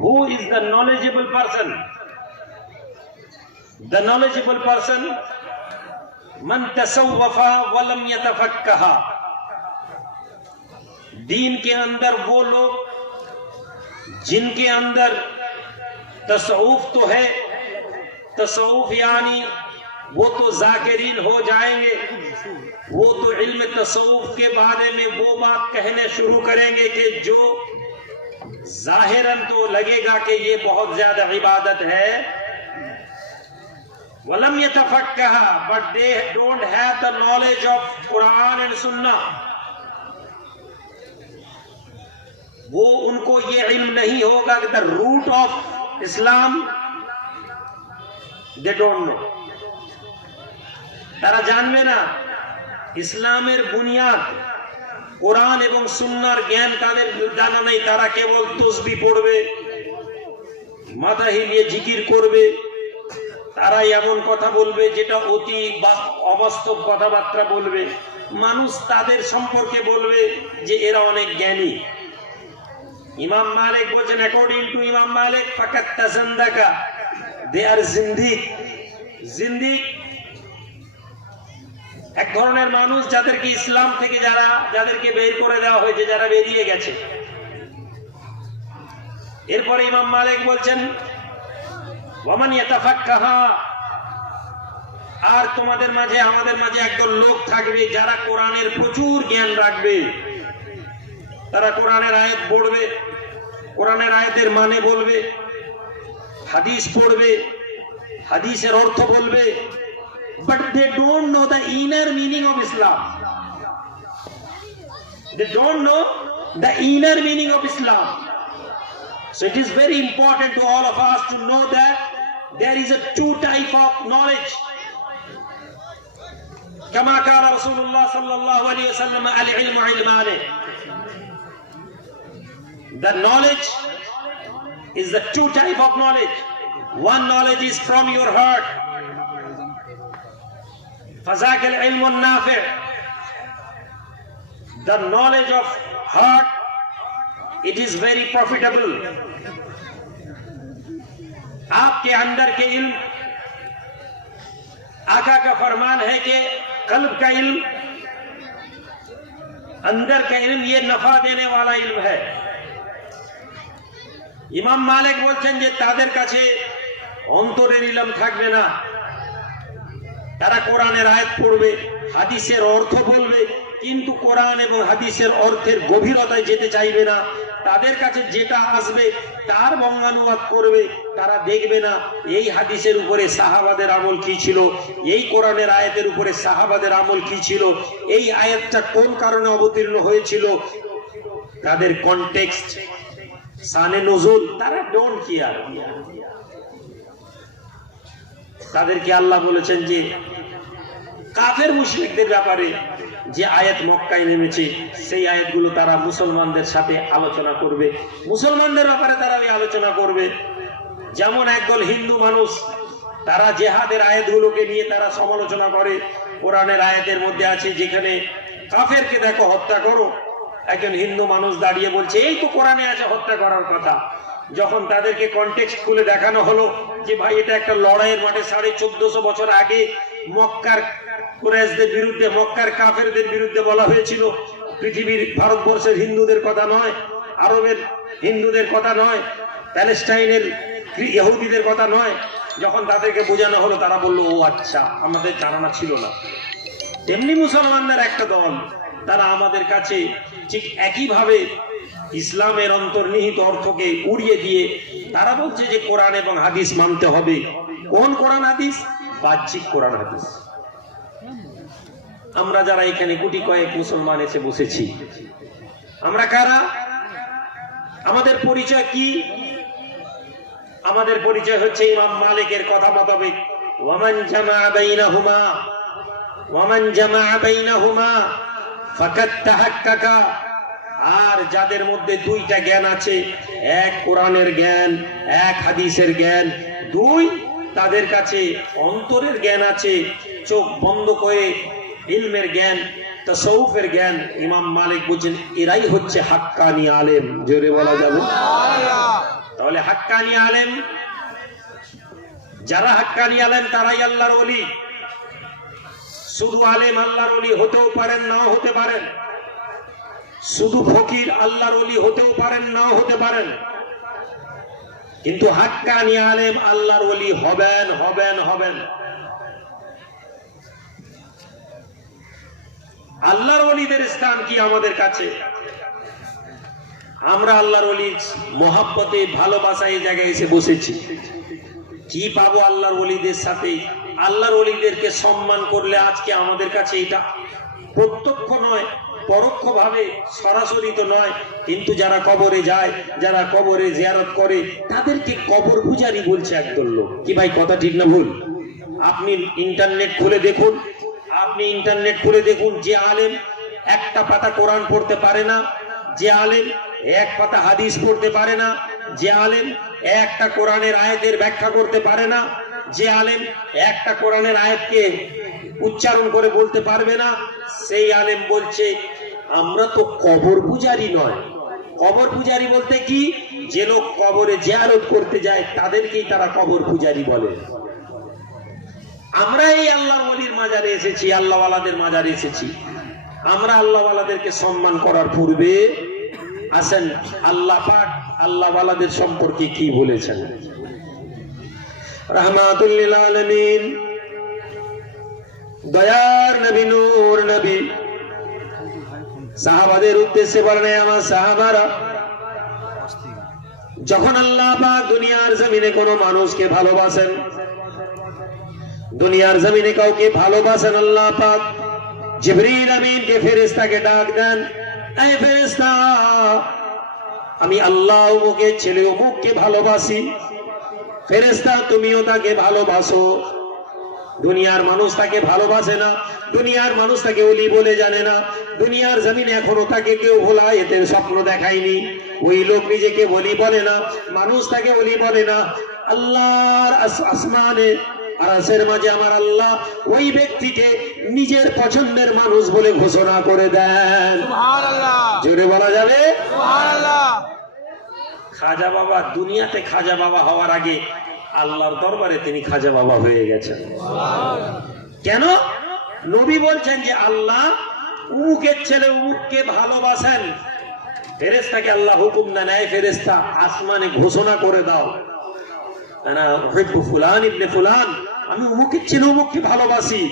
Who is the knowledgeable person? The knowledgeable person man tasawwafa wa lam yatafakkaha. दीन के अंदर वो लोग जिनके अंदर तसव्वुफ तो है, तसव्वुफ यानी वो तो जाकिरीन हो जाएंगे, वो तो इल्म तसव्वुफ के बारे में वो बात कहने शुरू करेंगे कि जो जाहिरन तो लगेगा कि ये बहुत ज्यादा इबादत है, वलम यतफक्कहा, but they don't have the knowledge of Quran and Sunnah. वो उनको ये इल्म नहीं होगा कि the root of Islam they don't know. তারা জানবে না ইসলামের বুনিয়াদ কোরআন এবং সুন্নাহর জ্ঞান তাদের জানা নেই। তারা কেবল তসবিহ পড়বে, মাথা হিলিয়ে জিকির করবে, তারা এমন কথা বলবে যেটা অতি অবাস্তব কথাবার্তা বলবে। মানুষ তাদের সম্পর্কে বলবে যে এরা অনেক জ্ঞানী। ইমাম মালিক বলেন, অ্যাকর্ডিং টু ইমাম মালিক, ফাকাত তাজান্দাকা, দে আর জিন্দিক। জিন্দিক এক ধরনের মানুষ যাদেরকে ইসলাম থেকে যাদেরকে বের করে দেওয়া হয়েছে, যারা বেরিয়ে গেছে। এরপরে ইমাম মালিক বলছেন, ওয়ামান ইয়াতাফাক্কাহা, আর তোমাদের মাঝে আমাদের মাঝে একদল লোক থাকবে যারা কোরআনের প্রচুর জ্ঞান রাখবে। তারা কোরআনের আয়াত পড়বে, কোরআনের আয়াতের মানে বলবে, হাদিস পড়বে, হাদিসের অর্থ বলবে, but they don't know the inner meaning of Islam. They don't know the inner meaning of Islam. So it is very important to all of us to know that there is a two type of knowledge. كما قال رسول الله صلى الله عليه وسلم العلم علمان. The knowledge is the two type of knowledge. One knowledge is from your heart, فذاك العلم النافع. The knowledge of heart, it is very profitable. आपके अंदर के इल्म, आका का फरमान है कि कल्ब का इल्म, अंदर का इल्म, ये नफा देने वाला इल्म है। ইমাম মালিক বলছেন যে তাদের কাছে অন্তরের ইলম থাকবে না। তারা কোরআনের আয়াত পড়বে, হাদিসের অর্থ বলবে, কিন্তু কোরআন এবং হাদিসের অর্থের গভীরতায় যেতে চাইবে না। তাদের কাছে যেটা আসবে তার বঙ্গানুবাদ করবে। তারা দেখবে না এই হাদিসের উপরে সাহাবাদের আমল কি ছিল, এই কোরআনের আয়াতের উপরে সাহাবাদের আমল কি ছিল, এই আয়াতটা কোন কারণে অবতীর্ণ হয়েছিল, তাদের কনটেক্সট, শানে নজুল, তারা ডোন্ট কেয়ার। তাদেরকে আল্লাহ বলেছেন যে কাফের মুশরিকদের ব্যাপারে যে আয়াত মক্কায় নেমেছে সেই আয়াতগুলো তারা মুসলমানদের সাথে আলোচনা করবে, মুসলমানদের ব্যাপারে তারা ওই আলোচনা করবে। যেমন একদল হিন্দু মানুষ, তারা জেহাদের আয়াতগুলোকে নিয়ে তারা সমালোচনা করে। কোরআনের আয়াতের মধ্যে আছে যেখানে কাফেরকে দেখো হত্যা করো, একজন হিন্দু মানুষ দাঁড়িয়ে বলছে এই তো কোরআনে আছে হত্যা করার কথা। যখন তাদেরকে কনটেক্সট খুলে দেখানো হলো যে ভাই এটা একটা লড়াইয়ের মাঠে 1450 বছর আগে মক্কার কুরাইশদের বিরুদ্ধে, মক্কার কাফেরদের বিরুদ্ধে বলা হয়েছিল, পৃথিবীর ভারতবর্ষের হিন্দুদের কথা নয়, আরবের হিন্দুদের কথা নয়, প্যালেস্টাইনের ইহুদিদের কথা নয়। যখন তাদেরকে বোঝানো হলো তারা বলল ও আচ্ছা, আমাদের জানা ছিল না। তেমনি মুসলমানদের একটা দল, তারা আমাদের কাছে ঠিক একইভাবে ইসলামের অন্তর্নিহিত অর্থকে উড়িয়ে দিয়ে তারা বলছে যে কোরআন এবং হাদিস মানতে হবে। কোন কোরআন হাদিস? বাহ্যিক কোরআন হাদিস। আমরা যারা এখানে কোটি কয়েক মুসলমান এসে বসেছি, আমরা কারা? আমাদের পরিচয় কি? আমাদের পরিচয় হচ্ছে ইমাম মালিকের কথা মোতাবেক ওয়ামান জামা বাইনাহুমা, ওয়ামান জামা বাইনাহুমা ফাকাত তাহাক্কাকা। আর যাদের মধ্যে দুইটা জ্ঞান আছে, এক কোরআনের জ্ঞান, এক হাদিসের জ্ঞান, দুই তাদের কাছে অন্তরের জ্ঞান আছে, চোখ বন্ধ করে ইলমের জ্ঞান, তাসাউফের জ্ঞান। ইমাম মালিক বলেন এরাই হচ্ছে হাক্কানি আলেম। জোরে বলা যাবে? তাহলে হাক্কানি আলেম, যারা হাক্কানি আলেম তারাই আল্লাহর ওলি। শুধু আলেম আল্লাহর ওলি হতেও পারেন, নাও হতে পারেন। শুধু ফকির আল্লাহর ওলি হতেও পারেন, নাও হতে পারেন। কিন্তু হাক্কানি আলেম আল্লাহর ওলি হবেন, হবেন, হবেন। আল্লাহর ওলিদের স্থান কি আমাদের কাছে? আমরা আল্লাহর ওলির মহাব্বতে, ভালোবাসায় এই জায়গায় এসে বসেছি। কি পাবো আল্লাহর ওলিদের সাথে? আল্লাহর ওলিদেরকে সম্মান করলে আজকে আমাদের কাছে এটা প্রত্যক্ষ নয়, পরোক্ষভাবে, সরাসরি তো নয়, কিন্তু যারা কবরে যায়, যারা কবরে জিয়ারত করে, তাদেরকে কবর পূজারী বলছে একদল লোক। কি ভাই, কথা ঠিক না ভুল? আপনি ইন্টারনেট খুলে দেখুন, যে আলেম একটা পাতা কোরআন পড়তে পারে না, যে আলেম এক পাতা হাদিস পড়তে পারে না, যে আলেম একটা কোরআনের আয়াতের ব্যাখ্যা করতে পারে না, যে আলেম একটা কোরআনের আয়াতকে উচ্চারণ করে বলতে পারবে না, সেই আলেম বলছে আমরা তো কবর পূজারি নয়। কবর পূজারি বলতে কি? যে লোক কবরে জিয়ারত করতে যায় তাদেরকেই তারা কবর পূজারি বলে। আমরা এই আল্লাহর ওলির মাজারে এসেছি, আল্লাহওয়ালাদের মাজারে এসেছি। আমরা আল্লাহওয়ালাদেরকে সম্মান করার পূর্বে আসেন আল্লাহ পাক আল্লাহওয়ালাদের সম্পর্কে কি বলেছেন। রাহমাতুল লিল আলামিন, দয়ার নবী, নূর নবী সাহাবাদের উদ্দেশ্যে বলেন, আমার সাহাবারা, যখন আল্লাহ পাক দুনিয়ার জমিনে কোনো মানুষকে ভালোবাসেন, দুনিয়ার জমিনে কাউকে ভালোবাসেন, আল্লাহ পাক জিবরিল আমিনকে ফেরেশতাকে ডাক দেন, এই ফেরেশতা, আমি আল্লাহ অমুকের ছেলে অমুককে ভালোবাসি। ফেরেশতা, তুমিও তাকে ভালোবাসো। দুনিয়ার মানুষ তাকে ভালোবাসে না, দুনিয়ার মানুষ তাকে ওলি বলে জানে না, দুনিয়ার জমিনে এখনো তাকে কেউ ভোলায়েতের স্বপ্ন দেখায়নি। ওই লোক নিজেকে ওলি বলে না, মানুষ তাকে ওলি বলে না। আল্লাহর আসমানে আরশের মাঝে আমার আল্লাহ ওই ব্যক্তিকে নিজের পছন্দের মানুষ বলে ঘোষণা করে দেন। সুবহানাল্লাহ, জোরে বলা যাবে সুবহানাল্লাহ। খাজা বাবা দুনিয়াতে খাজা বাবা হওয়ার আগে আল্লাহর দরবারে তিনি খাজা বাবা হয়ে গেছেন। কেন? নবী বলছেন যে আল্লাহ উমুকের ছেলে উমুককে ভালোবাসেন। ফেরেশতাকে আল্লাহ হুকুম দেন, এই ফেরেশতা আসমানে ঘোষণা করে দাও, আনা উহিব্বু ফুলান ইবনে ফুলান, আমি উমুকের ছেলে উমুককে ভালোবাসি।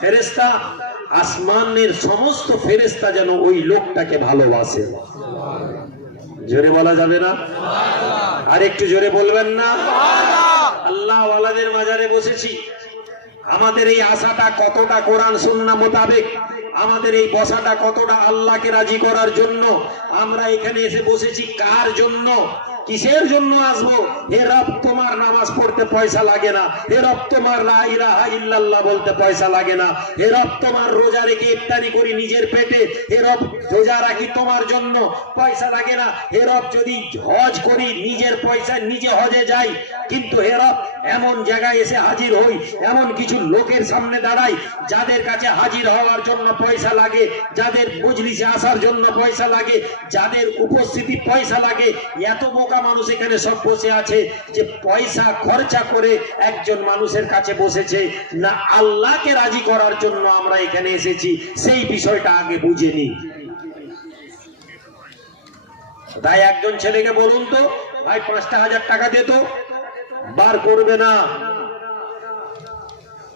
ফেরেশতা, আসমানের সমস্ত ফেরেশতা যেন ওই লোকটাকে ভালোবাসে। জোরে বলা যাবে না? আর একটু জোরে বলবেন না? আল্লাহ ওয়ালাদের মাজারে বসেছি। আমাদের এই আশাটা কতটা কোরআন সুন্নাহ মোতাবেক, আমাদের এই বসাটা কতটা আল্লাহকে রাজি করার জন্য। আমরা এখানে এসে বসেছি কার জন্য, কিসের জন্য আসবো? হে রব, তোমার নামাজ পড়তে পয়সা লাগে না। হে রব, তোমার লা ইলাহা ইল্লাল্লাহ বলতে পয়সা লাগে না। হে রব, তোমার রোজা রেখে ইফতারি করি নিজের পেটে। হে রব, রোজা রাখি তোমার জন্য, পয়সা লাগে না। হে রব, যদি হজ করি নিজের পয়সায় নিজে হজে যাই, কিন্তু হে রব এমন জায়গায় এসে হাজির হই, এমন কিছু লোকের সামনে দাঁড়াই যাদের কাছে হাজির হওয়ার জন্য পয়সা লাগে, যাদের মজলিসে আসার জন্য পয়সা লাগে, যাদের উপস্থিতি পয়সা লাগে। এত বোকা মানুষ এখানে সব বসে আছে যে পয়সা খরচা করে একজন মানুষের কাছে বসেছে না আল্লাহকে রাজি করার জন্য আমরা এখানে এসেছি, সেই বিষয়টা আগে বুঝে নিই। তাই একজন ছেলেকে বলুন তো, ভাই ৫,০০০ টাকা দে তো, বার করবে না।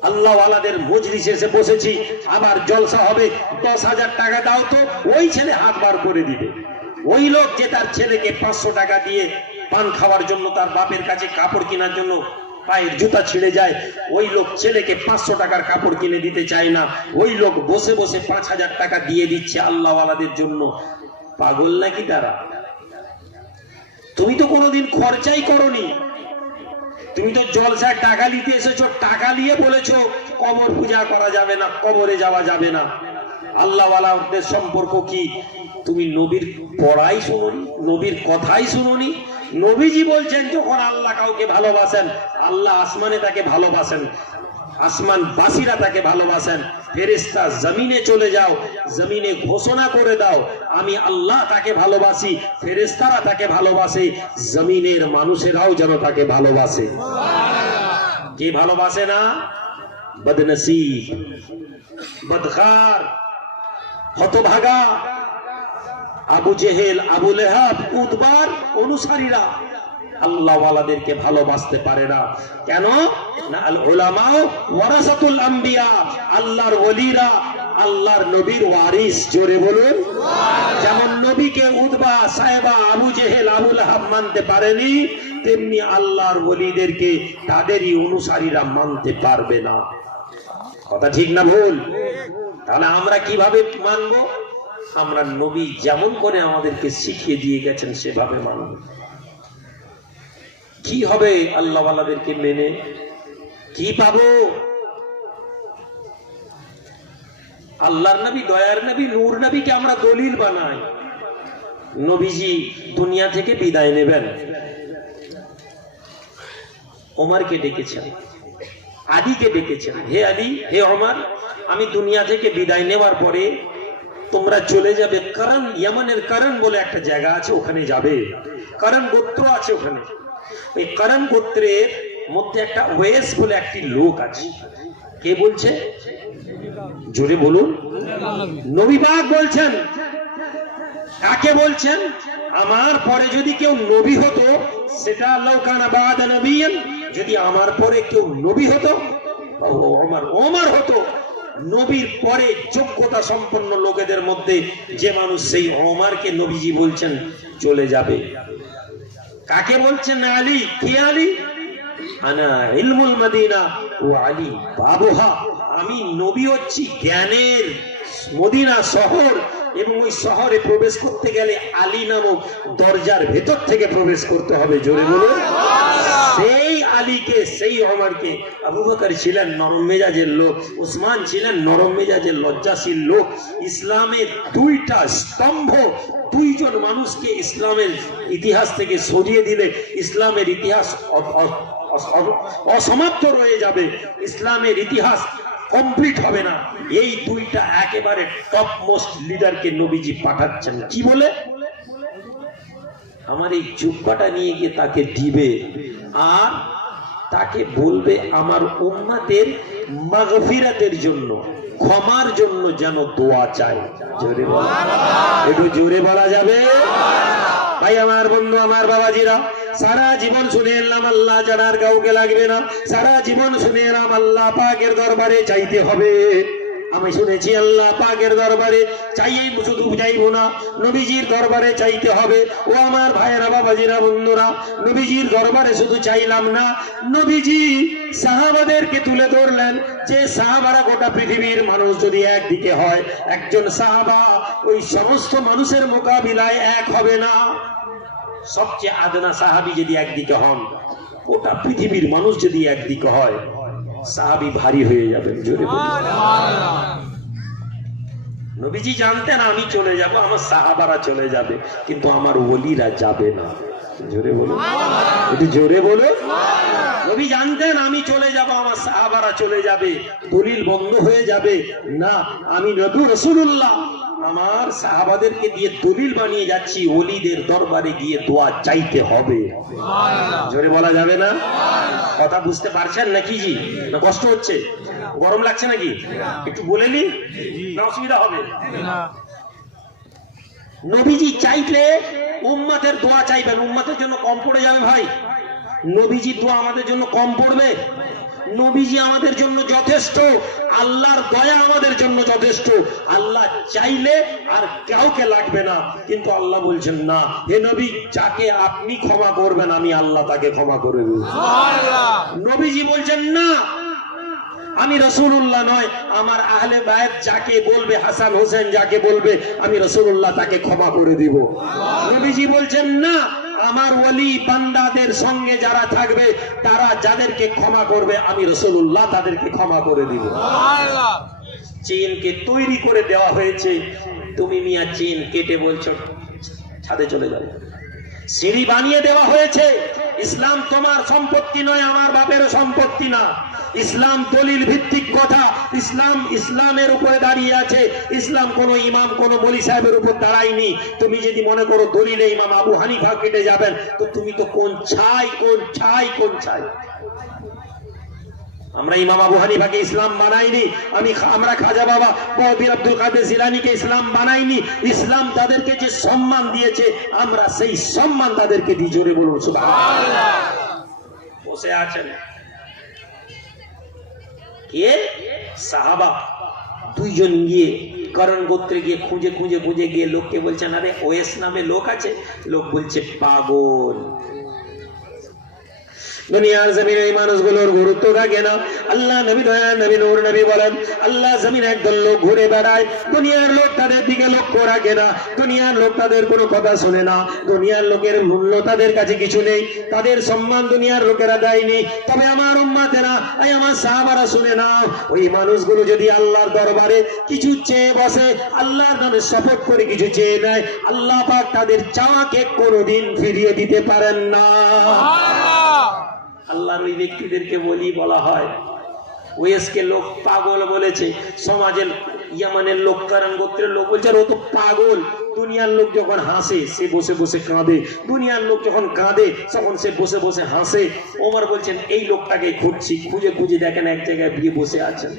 আল্লাহ ওয়ালাদের মজলিসে এসে বসেছি, আবার জলসা হবে, ১০,০০০ টাকা দাও তো, ওই ছেলে হাত বার করে দিবে। ওই লোক যে তার ছেলেকে ৫০০ টাকা দিয়ে পান খাওয়ার জন্য, তার বাপের কাছে কাপড় কেনার জন্য পায়ের জুতা ছিঁড়ে যায়, ওই লোক ছেলেকে ৫০০ টাকার কাপড় কিনে দিতে চায় না। ওই লোক বসে বসে ৫,০০০ টাকা দিয়ে দিচ্ছে আল্লাহ ওয়ালাদের জন্য। পাগল নাকি তারা? তুমি তো কোনোদিন খরচাই করনি, তুমি তো জলসায় টাকা নিতে এসেছো, টাকা নিয়ে বলেছো কবর পূজা করা যাবে না, কবরে যাওয়া যাবে না। আল্লাহ ওয়ালাদের সম্পর্ক কি তুমি নবীর পড়াই শুনোনি, নবীর কথাই শুনোনি? নবীজি বলছেন যখন আল্লাহ কাউকে ভালোবাসেন, আল্লাহ আসমানে তাকে ভালোবাসেন। আসমান বাসীরা তাকে ভালোবাসেন। ফেরেশতা জমিনে চলে যাও, জমিনে ঘোষণা করে দাও আমি আল্লাহ তাকে ভালোবাসি, ফেরেশতারা তাকে ভালোবাসে, জমিনের মানুষেরাও যেন তাকে ভালোবাসে। কে ভালোবাসে না? বদনসিব, বদকার, হতভাগা, আবু জেহেল, আবু লেহাব, উতবার অনুসারীরা আল্লাহ ওয়ালাদেরকে ভালোবাসতে পারে না। কেন না? আল উলামা ওয়ারাসাতুল আম্বিয়া, আল্লাহর ওলিরা আল্লাহর নবীর ওয়ারিস। জোরে বলুন। যেমন নবীকে উতবা, সাহেবা, আবু জেহেল, আবু লাহাব মানতে পারেনি, তেমনি আল্লাহর ওলিদেরকে তাদেরই অনুসারীরা মানতে পারবে না। কথা ঠিক না ভুল? তাহলে আমরা কিভাবে মানবো? আমরা নবী যেমন করে আমাদেরকে শিখিয়ে দিয়ে গেছেন সেভাবে মানব। কি হবে আল্লাহ ওয়ালাদেরকে মেনে? কি পাবো? আল্লাহর নবী, দয়ার নবী, নূর নবীকে আমরা দলিল বানাই। নবীজি দুনিয়া থেকে বিদায় নেবেন, ওমরকে ডেকেছেন, আলীকে ডেকেছেন, হে আলী, হে ওমর, আমি দুনিয়া থেকে বিদায় নেওয়ার পরে তোমরা চলে যাবে কারণ, ইয়ামানের কারণ বলে একটা জায়গা আছে, ওখানে যাবে। কারণ গোত্র আছে ওখানে। ওই কারণ গোত্রের মধ্যে একটা ওয়েস বলে একটি লোক আছে। কে বলছে? জোরে বলুন। নবী পাক বলছেন। কাকে বলছেন? আমার পরে যদি কেউ নবী হতো, সেটা লাউ কানা বা'দা নবিয়্যান, যদি আমার পরে কেউ নবী হতো, ওমর হতো। নবীর পরে যোগ্যতা সম্পন্ন লোকেদের মধ্যে যে মানুষ, সেই ওমরকে নবীজি বলছেন চলে যাবে। কাকে বলছেন? আলী। কে আলী? আনা ইলমুল মদিনা ও আলী বাবুহা, আমি নবী হচ্ছি জ্ঞানের মদিনা শহর, এবং ওই শহরে প্রবেশ করতে গেলে আলী নামক দরজার ভেতর থেকে প্রবেশ করতে হবে। জোরে বলুন। সেই আলীকে, সেই ওমরকে, আবু বকর ছিলেন নরম মেজাজের লোক, উসমান ছিলেন নরম মেজাজের লজ্জাশীল লোক। ইসলামের দুইটা স্তম্ভ, দুইজন মানুষকে ইসলামের ইতিহাস থেকে সরিয়ে দিলে ইসলামের ইতিহাস অসমাপ্ত রয়ে যাবে, ইসলামের ইতিহাস কমপ্লিট হবে না। এই দুইটা একেবারে টপ মোস্ট লিডারকে নবীজি পাঠাচ্ছেন। কি বলে? আমার এই জুব্বাটা নিয়ে গিয়ে তাকে দিবে, আর তাকে বলবে আমার উম্মতের মাগফিরাতের জন্য, ক্ষমার জন্য যেন দোয়া চাই। জোরে বলা, একটু জোরে বলা যাবে? ভাই আমার, বন্ধু আমার, বাবাজিরা, সারা জীবন শুনে এলাম আল্লাহ জানার কাউকে লাগবে না। সারা জীবন শুনে এলাম আল্লাহ পাকের দরবারে চাইতে হবে। আমি শুনেছি আল্লাহ পাকের দরবারে চাইয়েই শুধু চাইবো না, নবীজির দরবারে চাইতে হবে। ও আমার ভাইয়েরা, বাবাজিরা, বন্ধুরা, নবীজির দরবারে শুধু চাইলাম না, নবীজি সাহাবাদেরকে তুলে ধরলেন যে সাহাবারা গোটা পৃথিবীর মানুষ যদি একদিকে হয়, একজন সাহাবা ওই সমস্ত মানুষের মোকাবিলায় এক হবে না। সবচেয়ে আদনা সাহাবি যদি একদিকে হন, গোটা পৃথিবীর মানুষ যদি একদিকে হয়, সাহাবি ভারী হয়ে যাবেন। জোরে বলুন। নবীজি জানতেন আমি চলে যাব, আমার সাহাবারা চলে যাবে, কিন্তু আমার ওলিরা যাবে না। জোরে বলুন, একটু জোরে বলুন। নবী জানতেন আমি চলে যাব, আমার সাহাবারা চলে যাবে, দলিল বন্ধ হয়ে যাবে না। আমি নবী রাসূলুল্লাহ আমার সাহাবাদেরকে দিয়ে দলিল বানিয়ে যাচ্ছি, ওলিদের দরবারে গিয়ে দোয়া চাইতে হবে। জোরে বলা যাবে না? কথা বুঝতে পারছেন নাকি জি? না কষ্ট হচ্ছে? গরম লাগছে নাকি? একটু বলে নি, না অসুবিধা হবে? নবীজি চাইলে উম্মতের দোয়া চাইবেন, উম্মতের জন্য কম পড়ে যাবে ভাই। নবীজির দোয়া আমাদের জন্য কম পড়বে? নবীজি আমাদের জন্য যথেষ্ট, আল্লাহর দয়া আমাদের জন্য যথেষ্ট। আল্লাহ চাইলে আর কাউকে লাগবে না, কিন্তু আল্লাহ বলছেন না, হে নবী, যাকে আপনি ক্ষমা করবেন আমি আল্লাহ তাকে ক্ষমা করে দেব। নবীজি বলছেন না, আমি রাসূলুল্লাহ নয়, আমার আহলে বায়ত যাকে বলবে, হাসান হোসেন যাকে বলবে, আমি রাসূলুল্লাহ তাকে ক্ষমা করে দিব। নবীজি বলছেন না, আমার ওলি বান্দাদের সঙ্গে যারা থাকবে, তারা যাদেরকে ক্ষমা করবে, আমি রাসূলুল্লাহ তাদেরকে ক্ষমা করে দিব। চেনকে তৈরি করে দেওয়া হয়েছে, তুমি মিয়া চেন কেটে বলছো ছাদে চলে যাবে। সিঁড়ি বানিয়ে দেওয়া হয়েছে, ইসলাম তোমার সম্পত্তি নয়, আমার বাপেরও সম্পত্তি না। ইসলাম দলিল ভিত্তিক কথা। ইসলামের উপরে দাঁড়িয়ে আছে। ইসলাম কোন ইমাম কোন মলি সাহেবের উপর দাঁড়ায়নি। তুমি যদি মনে করো দলিলে ইমাম আবু হানিফা কেটে যাবেন, তো তুমি তো কোন ছাই। আমরা ইমাম আবু হানিফাকে ইসলাম বানাইনি, আমরা খাজা বাবা পীর আব্দুল কাদের জিলানীকে ইসলাম বানাইনি। ইসলাম তাদেরকে যে সম্মান দিয়েছে, আমরা সেই সম্মান তাদেরকে দিই। জোরে বলুন সুবহানাল্লাহ। বসে আছেন কে? সাহাবা দুইজন গিয়ে করণ গোত্রে গিয়ে খুঁজে গিয়ে লোককে বলছেন, আরে ওয়েস নামে লোক আছে। লোক বলছে পাগল। দুনিয়ার জমিনে এই মানুষগুলোর গুরুত্ব থাকে না। আল্লাহ নবী দয়া নবী নূর নবী বলেন, আল্লাহ জমিনে একদল লোক ঘুরে বেড়ায়, দুনিয়ার লোক তাদের দিকে লক্ষ্য রাখে না, দুনিয়ার লোক তাদের কোনো কথা শোনে না, দুনিয়ার লোকের মূল্য তাদের কাছে কিছু নেই, তাদের সম্মান দুনিয়ার লোকেরা দেয়নি। তবে আমার উম্মতেরা, আমার সাহাবারা শুনে নাও, ওই মানুষগুলো যদি আল্লাহর দরবারে কিছু চেয়ে বসে, আল্লাহর নামে শপথ করে কিছু চেয়ে নেয়, আল্লাহ পাক তাদের চাওয়াকে কোনোদিন ফিরিয়ে দিতে পারেন না। আল্লাহর ওই ব্যক্তিদেরকে বলা হয়, ওয়েসকে লোক পাগল বলেছে। সমাজের ইয়ামানের লোক, কারণ গোত্রের লোক বলছে ও তো পাগল। দুনিয়ার লোক যখন হাসে সে বসে বসে কাঁদে, দুনিয়ার লোক যখন কাঁদে তখন সে বসে বসে হাসে। ওমর বলছেন এই লোকটাকে খুঁজছি, খুঁজে দেখেন এক জায়গায় গিয়ে বসে আছেন।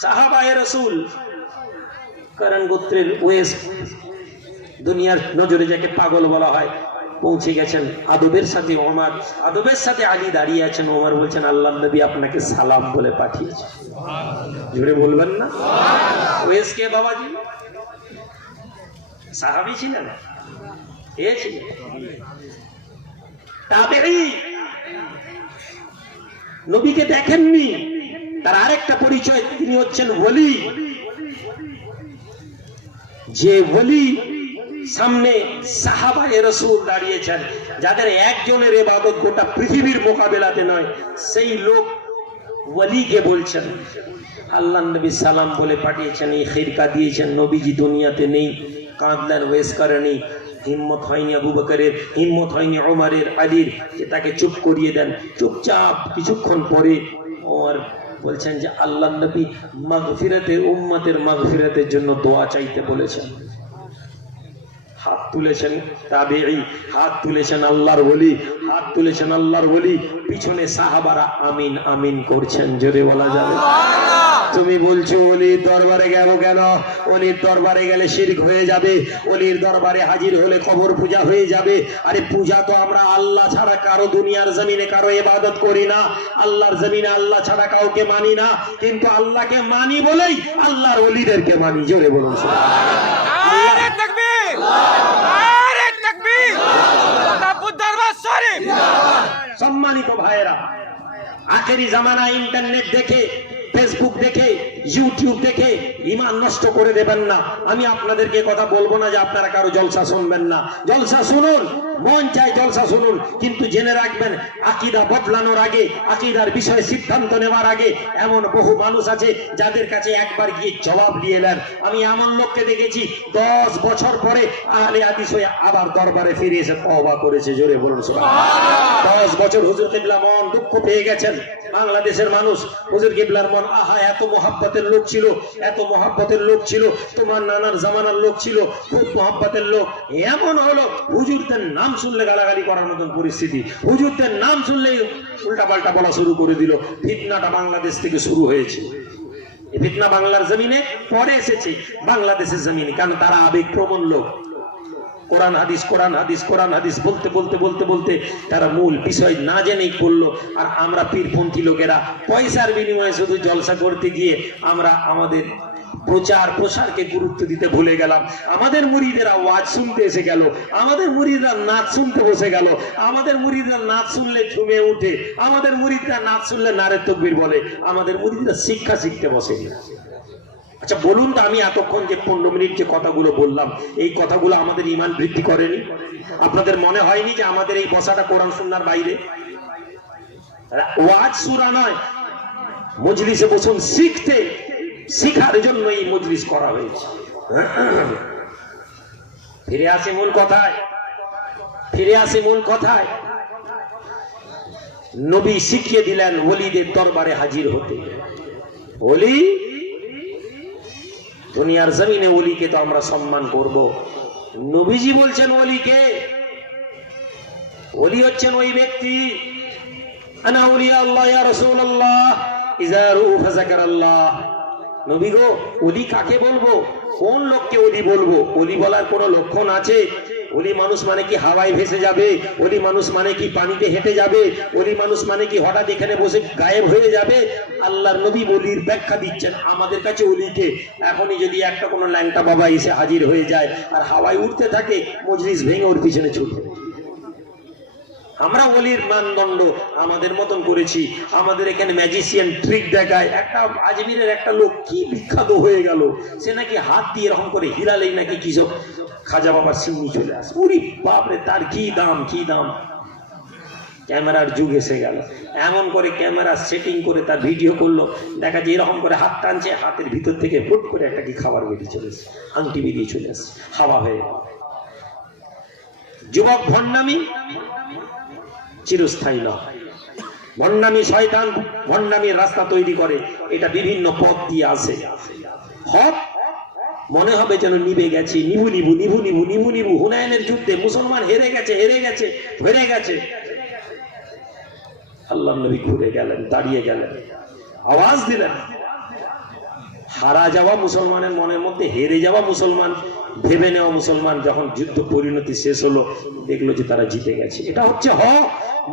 সাহাবায়ে রাসূল কারণ গোত্রের ওয়েস, দুনিয়ার নজরে যাকে পাগল বলা হয়, পৌঁছে গেছেন। আদবের সাথে ওমর, আদবের সাথে আলী দাঁড়িয়ে আছেন। ওমর বলছেন আল্লাহর নবী আপনাকে সালাম বলে পাঠিয়েছে। জোরে বলবেন না? ওয়েস কে বাবাজি? সাহাবী ছিলেন, কে ছিলেন? তাবেঈ। নবীকে দেখেননি, তার আরেকটা পরিচয়, তিনি হচ্ছেন ওলি। যে ওলি সামনে সাহাবায়ে রাসূল দাঁড়িয়েছেন, যাদের একজনের ইবাদত গোটা পৃথিবীর মোকাবেলাতে নয়, সেই লোক ওলিকে বলছেন আল্লাহর নবী সালাম বলে পাঠিয়েছেন, এই খিরকা দিয়েছেন। নবীজি দুনিয়াতে নেই, কাঁদলেন, ওয়েস করেনি। হিম্মত হয়নি আবু বকরের, হিম্মত হয়নি ওমরের, আলীর, যে তাকে চুপ করিয়ে দেন। চুপচাপ কিছুক্ষণ পরে ওমর বলছেন যে আল্লাহর নবী মাগফিরাতের, উম্মতের মাগফিরাতের জন্য দোয়া চাইতে বলেছেন। হাত তুলেছেন তাবেঈ, হাত তুলেছেন আল্লাহর ওলি, হাত তুলেছেন আল্লাহর ওলি। পিছনে সাহাবারা আমিন আমিন করছেন। জোরে বলা যাবে? তুমি বলছো ওলির দরবারে গেল কেন? ওলির দরবারে গেলে শিরক হয়ে যাবে, ওলির দরবারে হাজির হলে কবর পূজা হয়ে যাবে। আরে পূজা তো আমরা আল্লাহ ছাড়া কারো দুনিয়ার জমিনে কারো ইবাদত করি না, আল্লাহর জমিনে আল্লাহ ছাড়া কাউকে মানি না, কিন্তু আল্লাহকে মানি বলেই আল্লাহর ওলিদেরকে মানি। জোরে বলুন সম্মানিত ভাইয়েরা, আখেরি জামানা ইন্টারনেট দেখে, ফেসবুক দেখে, ইউটিউব দেখে ঈমান নষ্ট করে দেবেন না। আমি আপনাদেরকে কথা বলবো না যে আপনারা কারো জলসা শুনবেন না। জলসা শুনুন, মন চাই জলসা শুনুন, কিন্তু জেনে রাখবেন আকীদা বদলানোর আগে, আকীদার বিষয়ে সিদ্ধান্ত নেওয়ার আগে এমন বহু মানুষ আছে যাদের কাছে একবার গিয়ে জবাব নিয়ে নেন। আমি এমন লোককে দেখেছি 10 বছর পরে আহলে হাদিস হয়ে আবার দরবারে ফিরে এসে তওবা করেছে। জোরে বলুন সুবহানাল্লাহ। 10 বছর হুজুর কিবলা মন দুঃখ পেয়ে গেছেন। বাংলাদেশের মানুষ হুজুর কিবলার মন, আহা এত মহাব্বতের লোক ছিল, এত মহাব্বতের লোক ছিল, তোমার নানার জামানার লোক ছিল, খুব মহাব্বতের লোক। এমন হলো হুজুরদের নাম শুনলে গালাগালি করার মতন পরিস্থিতি, হুজুরদের নাম শুনলে উল্টাপাল্টা বলা শুরু করে দিল। ফিতনাটা বাংলাদেশ থেকে শুরু হয়েছে। এই ফিতনা বাংলার জমিনে পরে এসেছে, বাংলাদেশের জমিনে, কারণ তারা আবেগপ্রবণ লোক। কোরআন হাদিস, কোরআন হাদিস, কোরআন হাদিস বলতে বলতে বলতে বলতে তারা মূল বিষয় না জেনেই করলো। আর আমরা পীরপন্থী লোকেরা পয়সার বিনিময়ে শুধু জলসা করতে গিয়ে আমরা আমাদের প্রচার প্রসারকে গুরুত্ব দিতে ভুলে গেলাম। আমাদের মুরিদেরা ওয়াজ শুনতে এসে গেল, আমাদের মুরিদরা নাচ শুনতে বসে গেল, আমাদের মুরিদরা নাচ শুনলে ঝুমে উঠে, আমাদের মুরিদরা নাচ শুনলে নারে তাকবীর বলে, আমাদের মুরিদরা শিক্ষা শিখতে বসে। আচ্ছা বলুন তো, আমি এতক্ষণ যে 15 মিনিট যে কথাগুলো বললাম, এই কথাগুলো আমাদের ঈমান বৃদ্ধি করেনি? আপনাদের মনে হয়নি যে আমাদের এই বসাটা কোরআন সুন্নাহর বাইরে? ওয়াজ সূরা নয়, মজলিসে বসুন শিখতে, শিখার জন্য এই মজলিস করা হয়েছে। ফিরে আসি মূল কথায়। ফিরে আসি মূল কথায়। নবী শিখিয়ে দিলেন ওলিদের দরবারে হাজির হতে। ওলি দুনিয়ার জমিনে ওলিকে তো আমরা সম্মান করব, নবীজি বলছেন ওলিকে, ওলি হচ্ছেন ওই ব্যক্তি, আনা ওলিয়া আল্লাহ ইয়া রাসূলুল্লাহ ইযা রূ ফাযাকারাল্লাহ। নবী গো, ওলি কাকে বলবো, কোন লোককে ওলি বলবো? ওলি বলার কোন লক্ষণ আছে? ওলি মানুষ মানে কি হাওয়ায় ভেসে যাবে? ওলি মানুষ মানে কি পানিতে হেঁটে যাবে? ওলি মানুষ মানে কি হঠাৎ এখানে বসে গায়েব হয়ে যাবে? আল্লাহর নবী ওলির ব্যাখ্যা দিচ্ছেন আমাদের কাছে। ওলিকে এখনই যদি একটা কোনো ল্যাংটা বাবা এসে হাজির হয়ে যায় আর হাওয়ায় উঠতে থাকে, মজলিস ভেঙে ওর পিছনে ছুটে। আমরা ওলির মানদণ্ড আমাদের মতন করেছি। আমাদের এখানে ম্যাজিশিয়ান ট্রিক দেখায়। একটা আজমিরের একটা লোক কি বিখ্যাত হয়ে গেল, সে নাকি হাত দিয়ে এরকম করে হিলালেই নাকি কি সব খাজা বাবার সিন্নি চলে আসে। উরি বাপরে, তার কি দাম, কি দাম! ক্যামেরার যুগ এসে গেল। এমন করে ক্যামেরা সেটিং করে তার ভিডিও করলো, দেখা যায় এরকম করে হাত টানছে, হাতের ভিতর থেকে ফুট করে একটা কি খাবার বেরিয়ে চলেছে, আংটি বেরিয়ে চলে আসে, হাওয়া হয়ে গেল। যুবক, ভণ্ডামি চিরস্থায়ী নয়। ভণ্ডামি শয়তান ভণ্ডামির রাস্তা তৈরি করে, এটা বিভিন্ন পথ দিয়ে আসে। হক মনে হবে যেন নিভে গেছে, নিভু নিভু নিভু নিভু নিভু নিভু। হুনায়নের যুদ্ধে মুসলমান হেরে গেছে, হেরে গেছে, হেরে গেছে। আল্লাহর নবী ঘুরে গেলেন, দাঁড়িয়ে গেলেন, আওয়াজ দিলেন। হারা যাওয়া মুসলমানের মনের মধ্যে হেরে যাওয়া মুসলমান, ভেবে নেওয়া মুসলমান যখন যুদ্ধ পরিণতি শেষ হলো, দেখলো যে তারা জিতে গেছে। এটা হচ্ছে হক।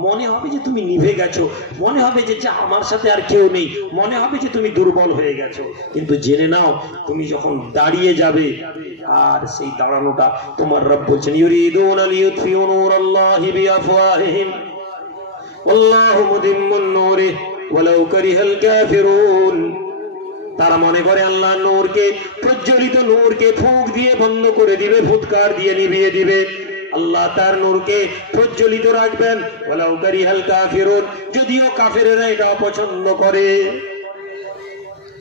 মনে হবে যে তুমি নিভে গেছো, মনে হবে যে আমার সাথে আর কেউ নেই, মনে হবে যে তুমি দুর্বল হয়ে গেছো। কিন্তু জেনে নাও, তুমি যখন দাঁড়িয়ে যাবে, আর সেই দাঁড়ানোটা তোমার রব বলছেন, ইউরিদুনা লিইউতফিউ নূরাল্লাহি বিআফওয়াহিহিম ওয়াল্লাহু মুতিম্মুন নূরিহি ওয়ালাউ কারিহাল কাফিরুন। তারা মনে করে আল্লাহর নূরকে, প্রজ্বলিত নূরকে ফুঁক দিয়ে বন্ধ করে দিবে, ফুৎকার দিয়ে নিভিয়ে দিবে। আল্লাহ তার নূরকে প্রজ্বলিত রাখবেন, ওয়ালাউ কারিহাল কাফিরুন, যদিও কাফেরেরা এটা অপছন্দ করে।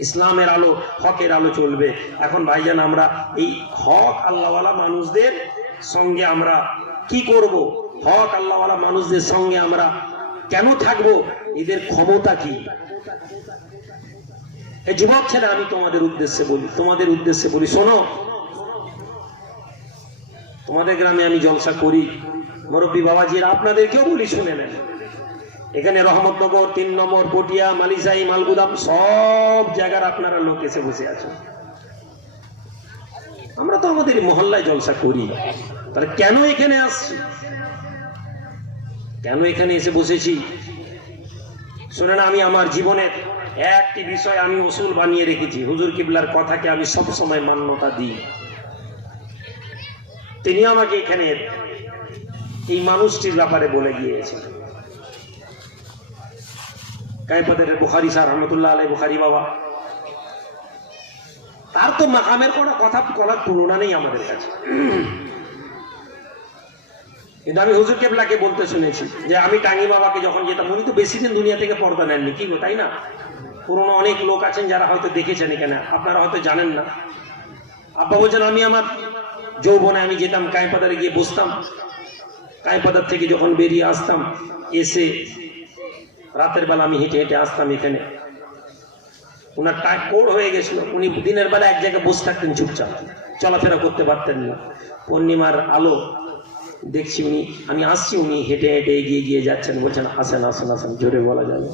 ইসলামের আলো, হকের আলো চলবে। এখন ভাইজান, আমরা এই হক আল্লাহওয়ালা মানুষদের সঙ্গে আমরা কি করব? হক আল্লাহওয়ালা মানুষদের সঙ্গে আমরা কেন থাকবো? এদের ক্ষমতা কি? এই যুবক ছেলে, আমি তোমাদের উদ্দেশ্যে বলি, শোনো। তোমাদের গ্রামে আমি জলসা করি, মুরব্বী বাবাজিরা, আপনাদেরকেও বলি, শুনে নেন। এখানে রহমতনগর, 3 নম্বর, পটিয়া, মালিসাই, মালগুদাম, সব জায়গার আপনারা লোক এসে বসে আছেন। আমরা তো আমাদের মহল্লায় জলসা করি, তাহলে কেন এখানে আসছি, কেন এখানে এসে বসেছি? শোনেন, আমি আমার জীবনের একটি বিষয় আমি উসুল বানিয়ে রেখেছি। হুজুর কিবলার কথাকে আমি সব সময় মান্যতা দিই। তিনি আমাকে এখানে এই মানুষটির ব্যাপারে বলে গিয়েছেন। কায়পাদের বুখারী স্যার রহমতুল্লাহ আলাইহি, বুখারী বাবা, তার তো মাকামের কোনো কথা বলার তুলনা নেই আমাদের কাছে। কিন্তু আমি হুজুর কিবলাকে বলতে শুনেছি যে আমি টাঙ্গি বাবাকে যখন যেতাম, উনি তো বেশি দিন দুনিয়া থেকে পর্দা নেননি, কি গো, তাই না? পুরোনো অনেক লোক আছেন যারা হয়তো দেখেছেন এখানে, আপনারা হয়তো জানেন না। আব্বা বলছেন, আমি আমার যৌবনে আমি যেতাম কায়পাদারে গিয়ে বসতাম, কায়পাদার থেকে যখন বেরিয়ে আসতাম, এসে রাতের বেলা আমি হেঁটে হেঁটে আসতাম এখানে। উনার টাক কোড় হয়ে গেছিল, উনি দিনের বেলা এক জায়গায় বসে থাকতেন চুপচাপ, চলাফেরা করতে পারতেন না। পূর্ণিমার আলো দেখছি উনি, আমি আসছি, উনি হেঁটে হেঁটে এগিয়ে গিয়ে যাচ্ছেন, বলছেন আসেন আসেন আসেন, জোরে বলা যাবে।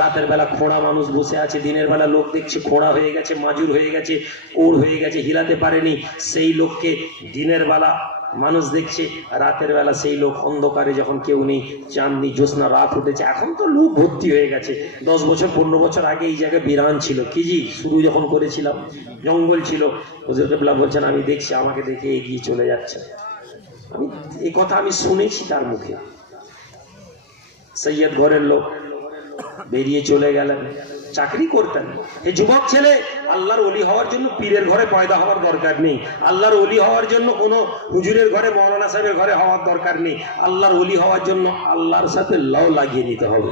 রাতের বেলা খোঁড়া মানুষ বসে আছে, দিনের বেলা লোক দেখছি খোঁড়া হয়ে গেছে, মাজুর হয়ে গেছে, কোড় হয়ে গেছে, হিলাতে পারেনি। সেই লোককে দিনের বেলা মানুষ দেখছে, রাতের বেলা সেই লোক অন্ধকারে, যখন কেউ নেই, চাঁদনি জ্যোৎস্না, রাত উঠেছে। এখন তো লোক ভর্তি হয়ে গেছে। 10 বছর 15 বছর আগে এই জায়গায় বিরান ছিল, কি জি, শুরু যখন করেছিলাম জঙ্গল ছিল। হুজুর কিবলা বলছেন, আমি দেখছি আমাকে দেখে এগিয়ে চলে যাচ্ছে। আমি এই কথা আমি শুনেছি তার মুখে। সৈয়দ ঘরের লোক, বেরিয়ে চলে গেলেন, চাকরি করতেন। এই যুবক ছেলে, আল্লাহর ওলি হওয়ার জন্য পীরের ঘরে পয়দা হওয়ার দরকার নেই। আল্লাহর ওলি হওয়ার জন্য কোনো হুজুরের ঘরে, মৌলানা সাহেবের ঘরে হওয়ার দরকার নেই। আল্লাহর ওলি হওয়ার জন্য আল্লাহর সাথে লও লাগিয়ে নিতে হবে।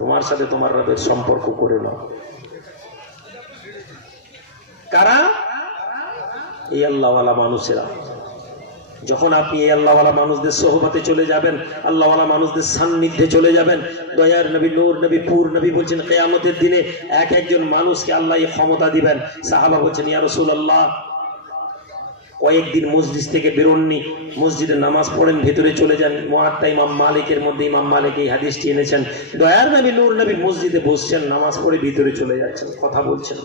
তোমার সাথে তোমার রবের সম্পর্ক করে নাও। কারা? এই আল্লাহওয়ালা মানুষেরা। যখন আপনি এই আল্লাহওয়ালা মানুষদের সোহবতে চলে যাবেন, আল্লাহওয়ালা মানুষদের সান্নিধ্যে চলে যাবেন, দয়ার নবী, নূর নবী, পুর নবী বলছেন কিয়ামতের দিনে এক একজন মানুষকে আল্লাহ এই ক্ষমতা দিবেন। সাহাবা বলছেন ইয়া রাসূলুল্লাহ, কয়েকদিন মসজিদ থেকে বেরোননি, মসজিদে নামাজ পড়েন, ভেতরে চলে যান। মুআত্তা ইমাম মালিকের মধ্যে ইমাম মালিক এই হাদিসটি এনেছেন। দয়ার নবী, নূর নবী মসজিদে বসছেন, নামাজ পড়ে ভিতরে চলে যাচ্ছেন, কথা বলছেন।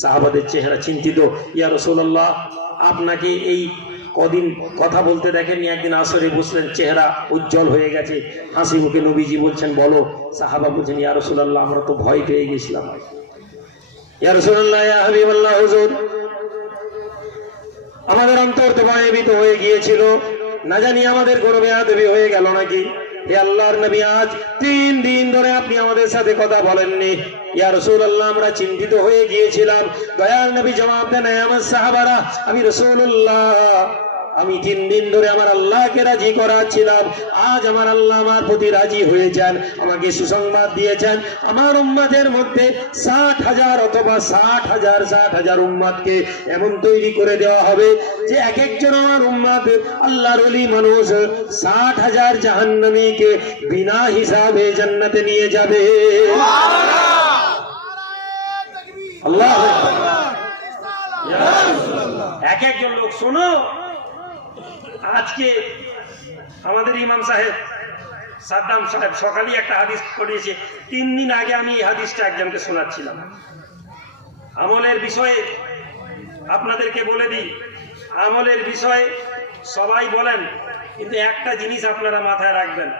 সাহাবাদের চেহারা চিন্তিত। ইয়া রাসূলুল্লাহ, আপনাকে এই কদিন কথা বলতে দেখেননি, একদিন আসরে বসলেন, চেহারা উজ্জ্বল হয়ে গেছে, হাসি মুখে। নবীজি বলছেন বলো। সাহাবা বলছেন ইয়া রাসূলুল্লাহ, আমরা তো ভয় পেয়ে গেছিলাম। ইয়া রাসূলুল্লাহ, ইয়া হাবিবাল্লাহ, হুজুর, আমাদের অন্তর তো ভয়ভীত হয়ে গিয়েছিল, না জানি আমাদের কোনো বেয়াদবি হয়ে গেল নাকি। হে আল্লাহর নবী, আজ 3 দিন ধরে আপনি আমাদের সাথে কথা বলেননি। ইয়া রাসূলুল্লাহ, আমরা চিন্তিত হয়ে গিয়েছিলাম। দয়ার নবী জবাব দেন, আমার সাহাবারা, আমি রাসূলুল্লাহ, আমি 3 দিন ধরে আমার আল্লাহকে রাজি করাচ্ছিলাম। আজ আমার আল্লাহ আমার প্রতি রাজি হয়েছেন, আমাকে সুসংবাদ দিয়েছেন। আমার উম্মতের মধ্যে 60,000 অথবা 60,000 উম্মতকে এমন তৈরি করে দেওয়া হবে যে এক একজন আমার উম্মত আল্লাহর ওলি মানুষ 60,000 জাহান্নামীকে বিনা হিসাবে জান্নাতে নিয়ে যাবে। আল্লাহু আকবার। এক একজন লোক, শোনো, আজকে আমাদের ইমাম সাহেব সাদ্দাম সাহেব সকালে একটা হাদিস পড়িয়েছে। 3 দিন আগে আমি এই হাদিসটা একজনকে শোনাচ্ছিলাম। আমলের বিষয়ে আপনাদেরকে বলে দিই, আমলের বিষয়ে সবাই বলেন, কিন্তু একটা জিনিস আপনারা মাথায় রাখবেন।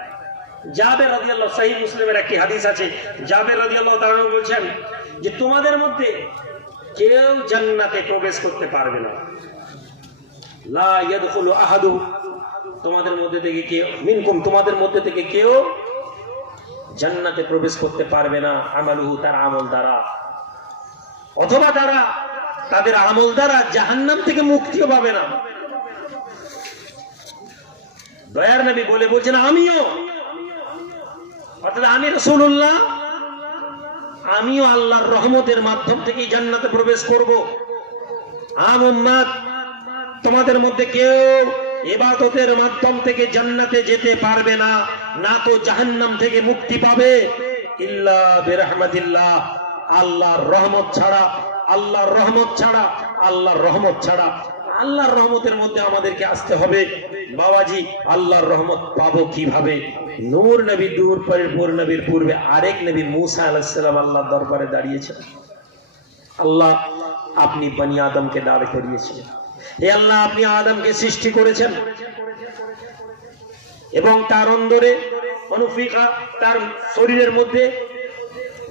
জাবের রাদিয়াল্লাহু, সহিহ মুসলিমের একটি হাদিস আছে, জাবের রাদিয়াল্লাহু তাআলা বলছেন যে তোমাদের মধ্যে কেউ জান্নাতে প্রবেশ করতে পারবে না। লা ইয়াদখুলু আহাদু, তোমাদের মধ্যে থেকে কেউ, মিনকুম, তোমাদের মধ্যে থেকে কেউ জান্নাতে প্রবেশ করতে পারবে না আমালুহু, তার আমল দ্বারা, অথবা তারা তাদের আমল দ্বারা জাহান্নাম থেকে মুক্তিও পাবে না। দয়ার নবী বলে বলছেন আমিও, অর্থাৎ আমি রাসূলুল্লাহ, আমিও আল্লাহর রহমতের মাধ্যম থেকে জান্নাতে প্রবেশ করব। আম উম্মত, তোমাদের মধ্যে কেউ ইবাদতের মাধ্যম থেকে জান্নাতে যেতে পারবে না, না তো জাহান্নাম থেকে মুক্তি পাবে, ইল্লা বিরহমাতিল্লাহ, আল্লাহর রহমত ছাড়া, আল্লাহর রহমত ছাড়া, আল্লাহর রহমত ছাড়া। আল্লাহর রহমতের মধ্যে আমাদেরকে আসতে হবে। বাবাজি, আল্লাহর রহমত পাবো কিভাবে? নূর নবী, নূর পরের পূর্ণ নবীর পূর্বে আরেক নবী মূসা আলাইহিস সালাম আল্লাহর দরবারে দাঁড়িয়েছেন। আল্লাহ, আপনি বনি আদমকে দাঁড় করিয়েছেন। হে আল্লাহ, আপনি আদমকে সৃষ্টি করেছেন এবং তার অন্তরে অনুফিকা, তার শরীরের মধ্যে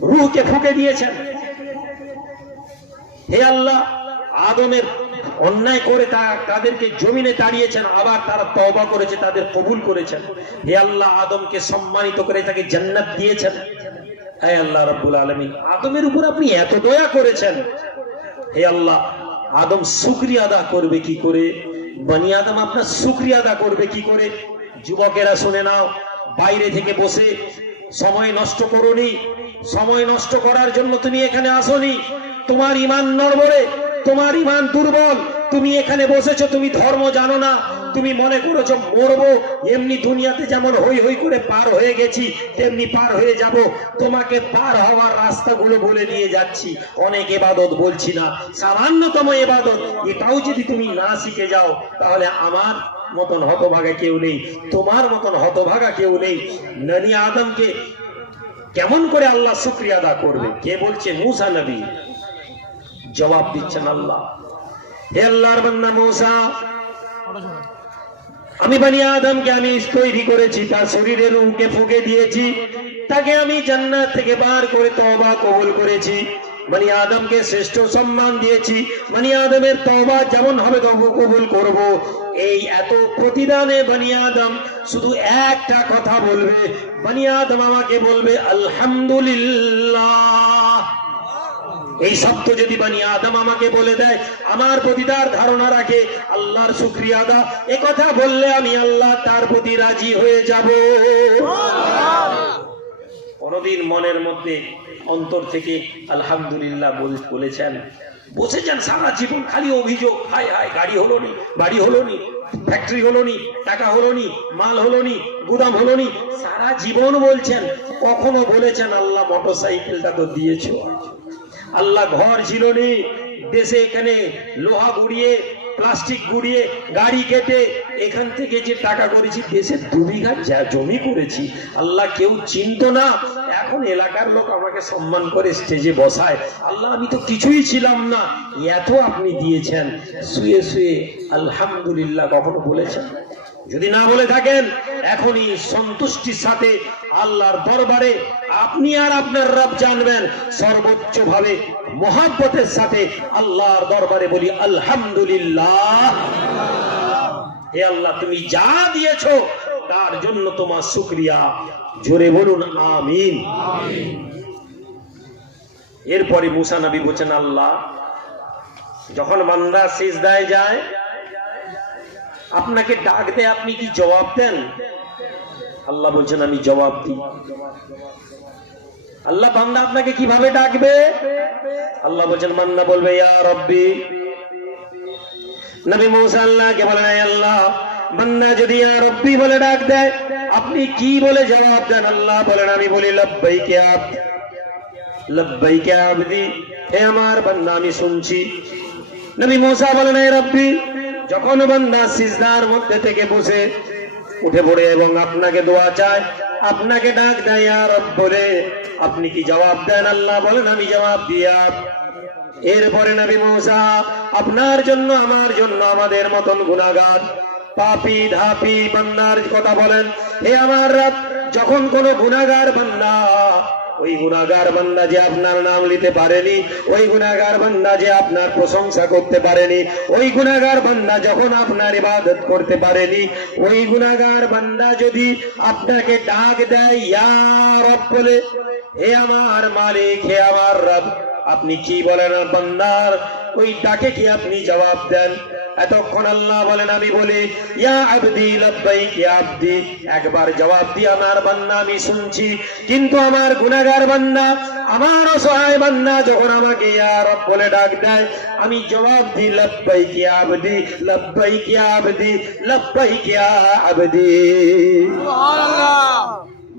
রূহকে ফুঁকে দিয়েছেন। হে আল্লাহ, আদমের অন্যায় করে তাদেরকে জমিনে তাড়িয়েছেন, আবার তারা তওবা করেছে, তাদের কবুল করেছেন। হে আল্লাহ, আদমকে সম্মানিত করে তাকে জান্নাত দিয়েছেন। হে আল্লাহ রাব্বুল আলামিন, আদমের উপর আপনি এত দয়া করেছেন। হে আল্লাহ, আদম শুকরিয়া আদা করবে কি করে? বনি আদম আপনার শুকরিয়া আদা করবে কি করে? যুবকেরা শুনে নাও, বাইরে থেকে বসে সময় নষ্ট করোনি। সময় নষ্ট করার জন্য তুমি এখানে আসোনি। তোমার ঈমান নড়বড়ে, তোমার ঈমান দুর্বল, তুমি এখানে বসেছো, তুমি ধর্ম জানো না, তুমি মনে করেছো মরবো, এমনি দুনিয়াতে যেমন হই হই করে পার হয়ে গেছি তেমনি পার হয়ে যাব। তোমাকে পার হওয়ার রাস্তাগুলো বলে নিয়ে যাচ্ছি। অনেক ইবাদত বলছি না, সামান্যতম ইবাদত, এটাও যদি তুমি না শিখে যাও তাহলে আমার মতন হতভাগা কেউ নেই, তোমার মতন হতভাগা কেউ নেই। নবী আদমকে কেমন করে আল্লাহ শুকরিয়া আদা করবে? কে বলছে? মূসা নবী। জবাব দিচ্ছেন আল্লাহ, হে আল্লাহর বান্দা মূসা, আমি বনি আদমকে আমি তৈরি করেছি, তার শরীরের রূহকে ফুঁকে দিয়েছি, তাকে আমি জান্নাত থেকে বার করে তওবা কবুল করেছি। বনি আদমকে শ্রেষ্ঠ সম্মান দিয়েছি। বনি আদমের তওবা যেমন হবে তবু কবুল করব। এই এত প্রতিদানে বনি আদম শুধু একটা কথা বলবে, বনি আদম আমাকে বলবে আলহামদুলিল্লাহ। এই শব্দ যদি বনি আদম আমাকে বলে দেয়, আমার প্রতি তার ধারণা রাখে আল্লাহর শুকরিয়া আদা, এ কথা বললে আমি আল্লাহ তার প্রতি রাজি হয়ে যাব। কোনদিন মনের মধ্যে অন্তর থেকে আলহামদুলিল্লাহ বলেছেন? বসেছেন সারা জীবন খালি অভিযোগ, হায় হায় গাড়ি হলো নি, বাড়ি হলো নি, ফ্যাক্টরি হলো নি, টাকা হলো নি, মাল হলো নি, গুদাম হলো নি, সারা জীবন বলছেন। কখনো বলেছেন আল্লাহ মোটরসাইকেলটা তো দিয়েছো, আল্লাহ ঘর ছিল নি, দেশে এখানে লোহা গুড়িয়ে প্লাস্টিক গুড়িয়ে গাড়ি কেটে এখান থেকে যে টাকা করেছি, দেশে 2 বিঘা জমি করেছি, আল্লাহ কেউ চিনত না, এখন এলাকার লোক আমাকে সম্মান করে স্টেজে বসায়, আল্লাহ আমি তো কিছুই ছিলাম না, এত আপনি দিয়েছেন। শুয়ে শুয়ে আলহামদুলিল্লাহ কখনো বলেছেন? যদি না বলে থাকেন, এখনই সন্তুষ্টির সাথে আল্লাহর দরবারে আপনি আর আপনার রব জানবেন, সর্বোচ্চ ভাবে মোহাব্বতের সাথে আল্লাহর দরবারে বলি আলহামদুলিল্লাহ। হে আল্লাহ, তুমি যা দিয়েছো তার জন্য তোমার শুকরিয়া। জোরে বলুন আমিন। এরপরে মুসা নবী বলেন, আল্লাহ যখন বান্দা সিজদায় যায়, আপনাকে ডাক দেয়, আপনি কি জবাব দেন? আল্লাহ বলছেন আমি জবাব দিই। আল্লাহ বান্দা আপনাকে কিভাবে ডাকবে? আল্লাহ বলছেন বান্দা বলবে ইয়া রব্বি। নবী মুসা আল্লাহকে বলেন, আল্লাহ বান্দা যদি ইয়া রব্বি বলে ডাক দেয়, আপনি কি বলে জবাব দেন? আল্লাহ বলেন আমি বলি লব্বাইকা আবদি, লব্বাইকা আবদি, হে আমার বান্দা আমি শুনছি। নবী মুসা বলেন হে রব্বি, যখন বান্দা সিজদার মধ্যে থেকে বসে উঠে পড়ে এবং আপনাকে দোয়া চায়, আপনাকে ডাক দেয় ইয়া রব বলে, আপনি কি জবাব দেন? আল্লাহ বলেন আমি জবাব দিয়া। এরপরে নবী মুসা আপনার জন্য, আমার জন্য, আমাদের মতন গুনাহগার পাপী ধাপী বান্দার কথা বলেন, হে আমার রব, যখন কোন গুনাহগার বান্দা, ওই গুনাহগার বান্দা যে আপনার নাম নিতে পারেনি, ওই গুনাহগার বান্দা যে আপনার প্রশংসা করতে পারেনি, ওই গুনাহগার বান্দা যখন আপনার ইবাদত করতে পারেনি, ওই গুনাহগার বান্দা যদি আপনাকে ডাক দেয় ইয়া রব বলে, হে আমার মালিক, হে আমার রব, আপনি কি বলেন বান্দার ওই ডাকে কি আপনি জবাব দেন? এতক্ষণ আল্লাহ বলেন আমি বলি ইয়া আবদি লব্বাইক ইয়া আবদি, একবার জবাব দিয়ে আমার বান্দা আমি শুনছি, কিন্তু আমার গুনাহগার বান্দা, আমার অসহায় বান্দা যখন আমাকে ইয়া রব বলে ডাক দেয়, আমি জবাব দিই লব্বাইক ইয়া আবদি, লব্বাইক ইয়া আবদি, লব্বাইক ইয়া আবদি। সুবহানাল্লাহ।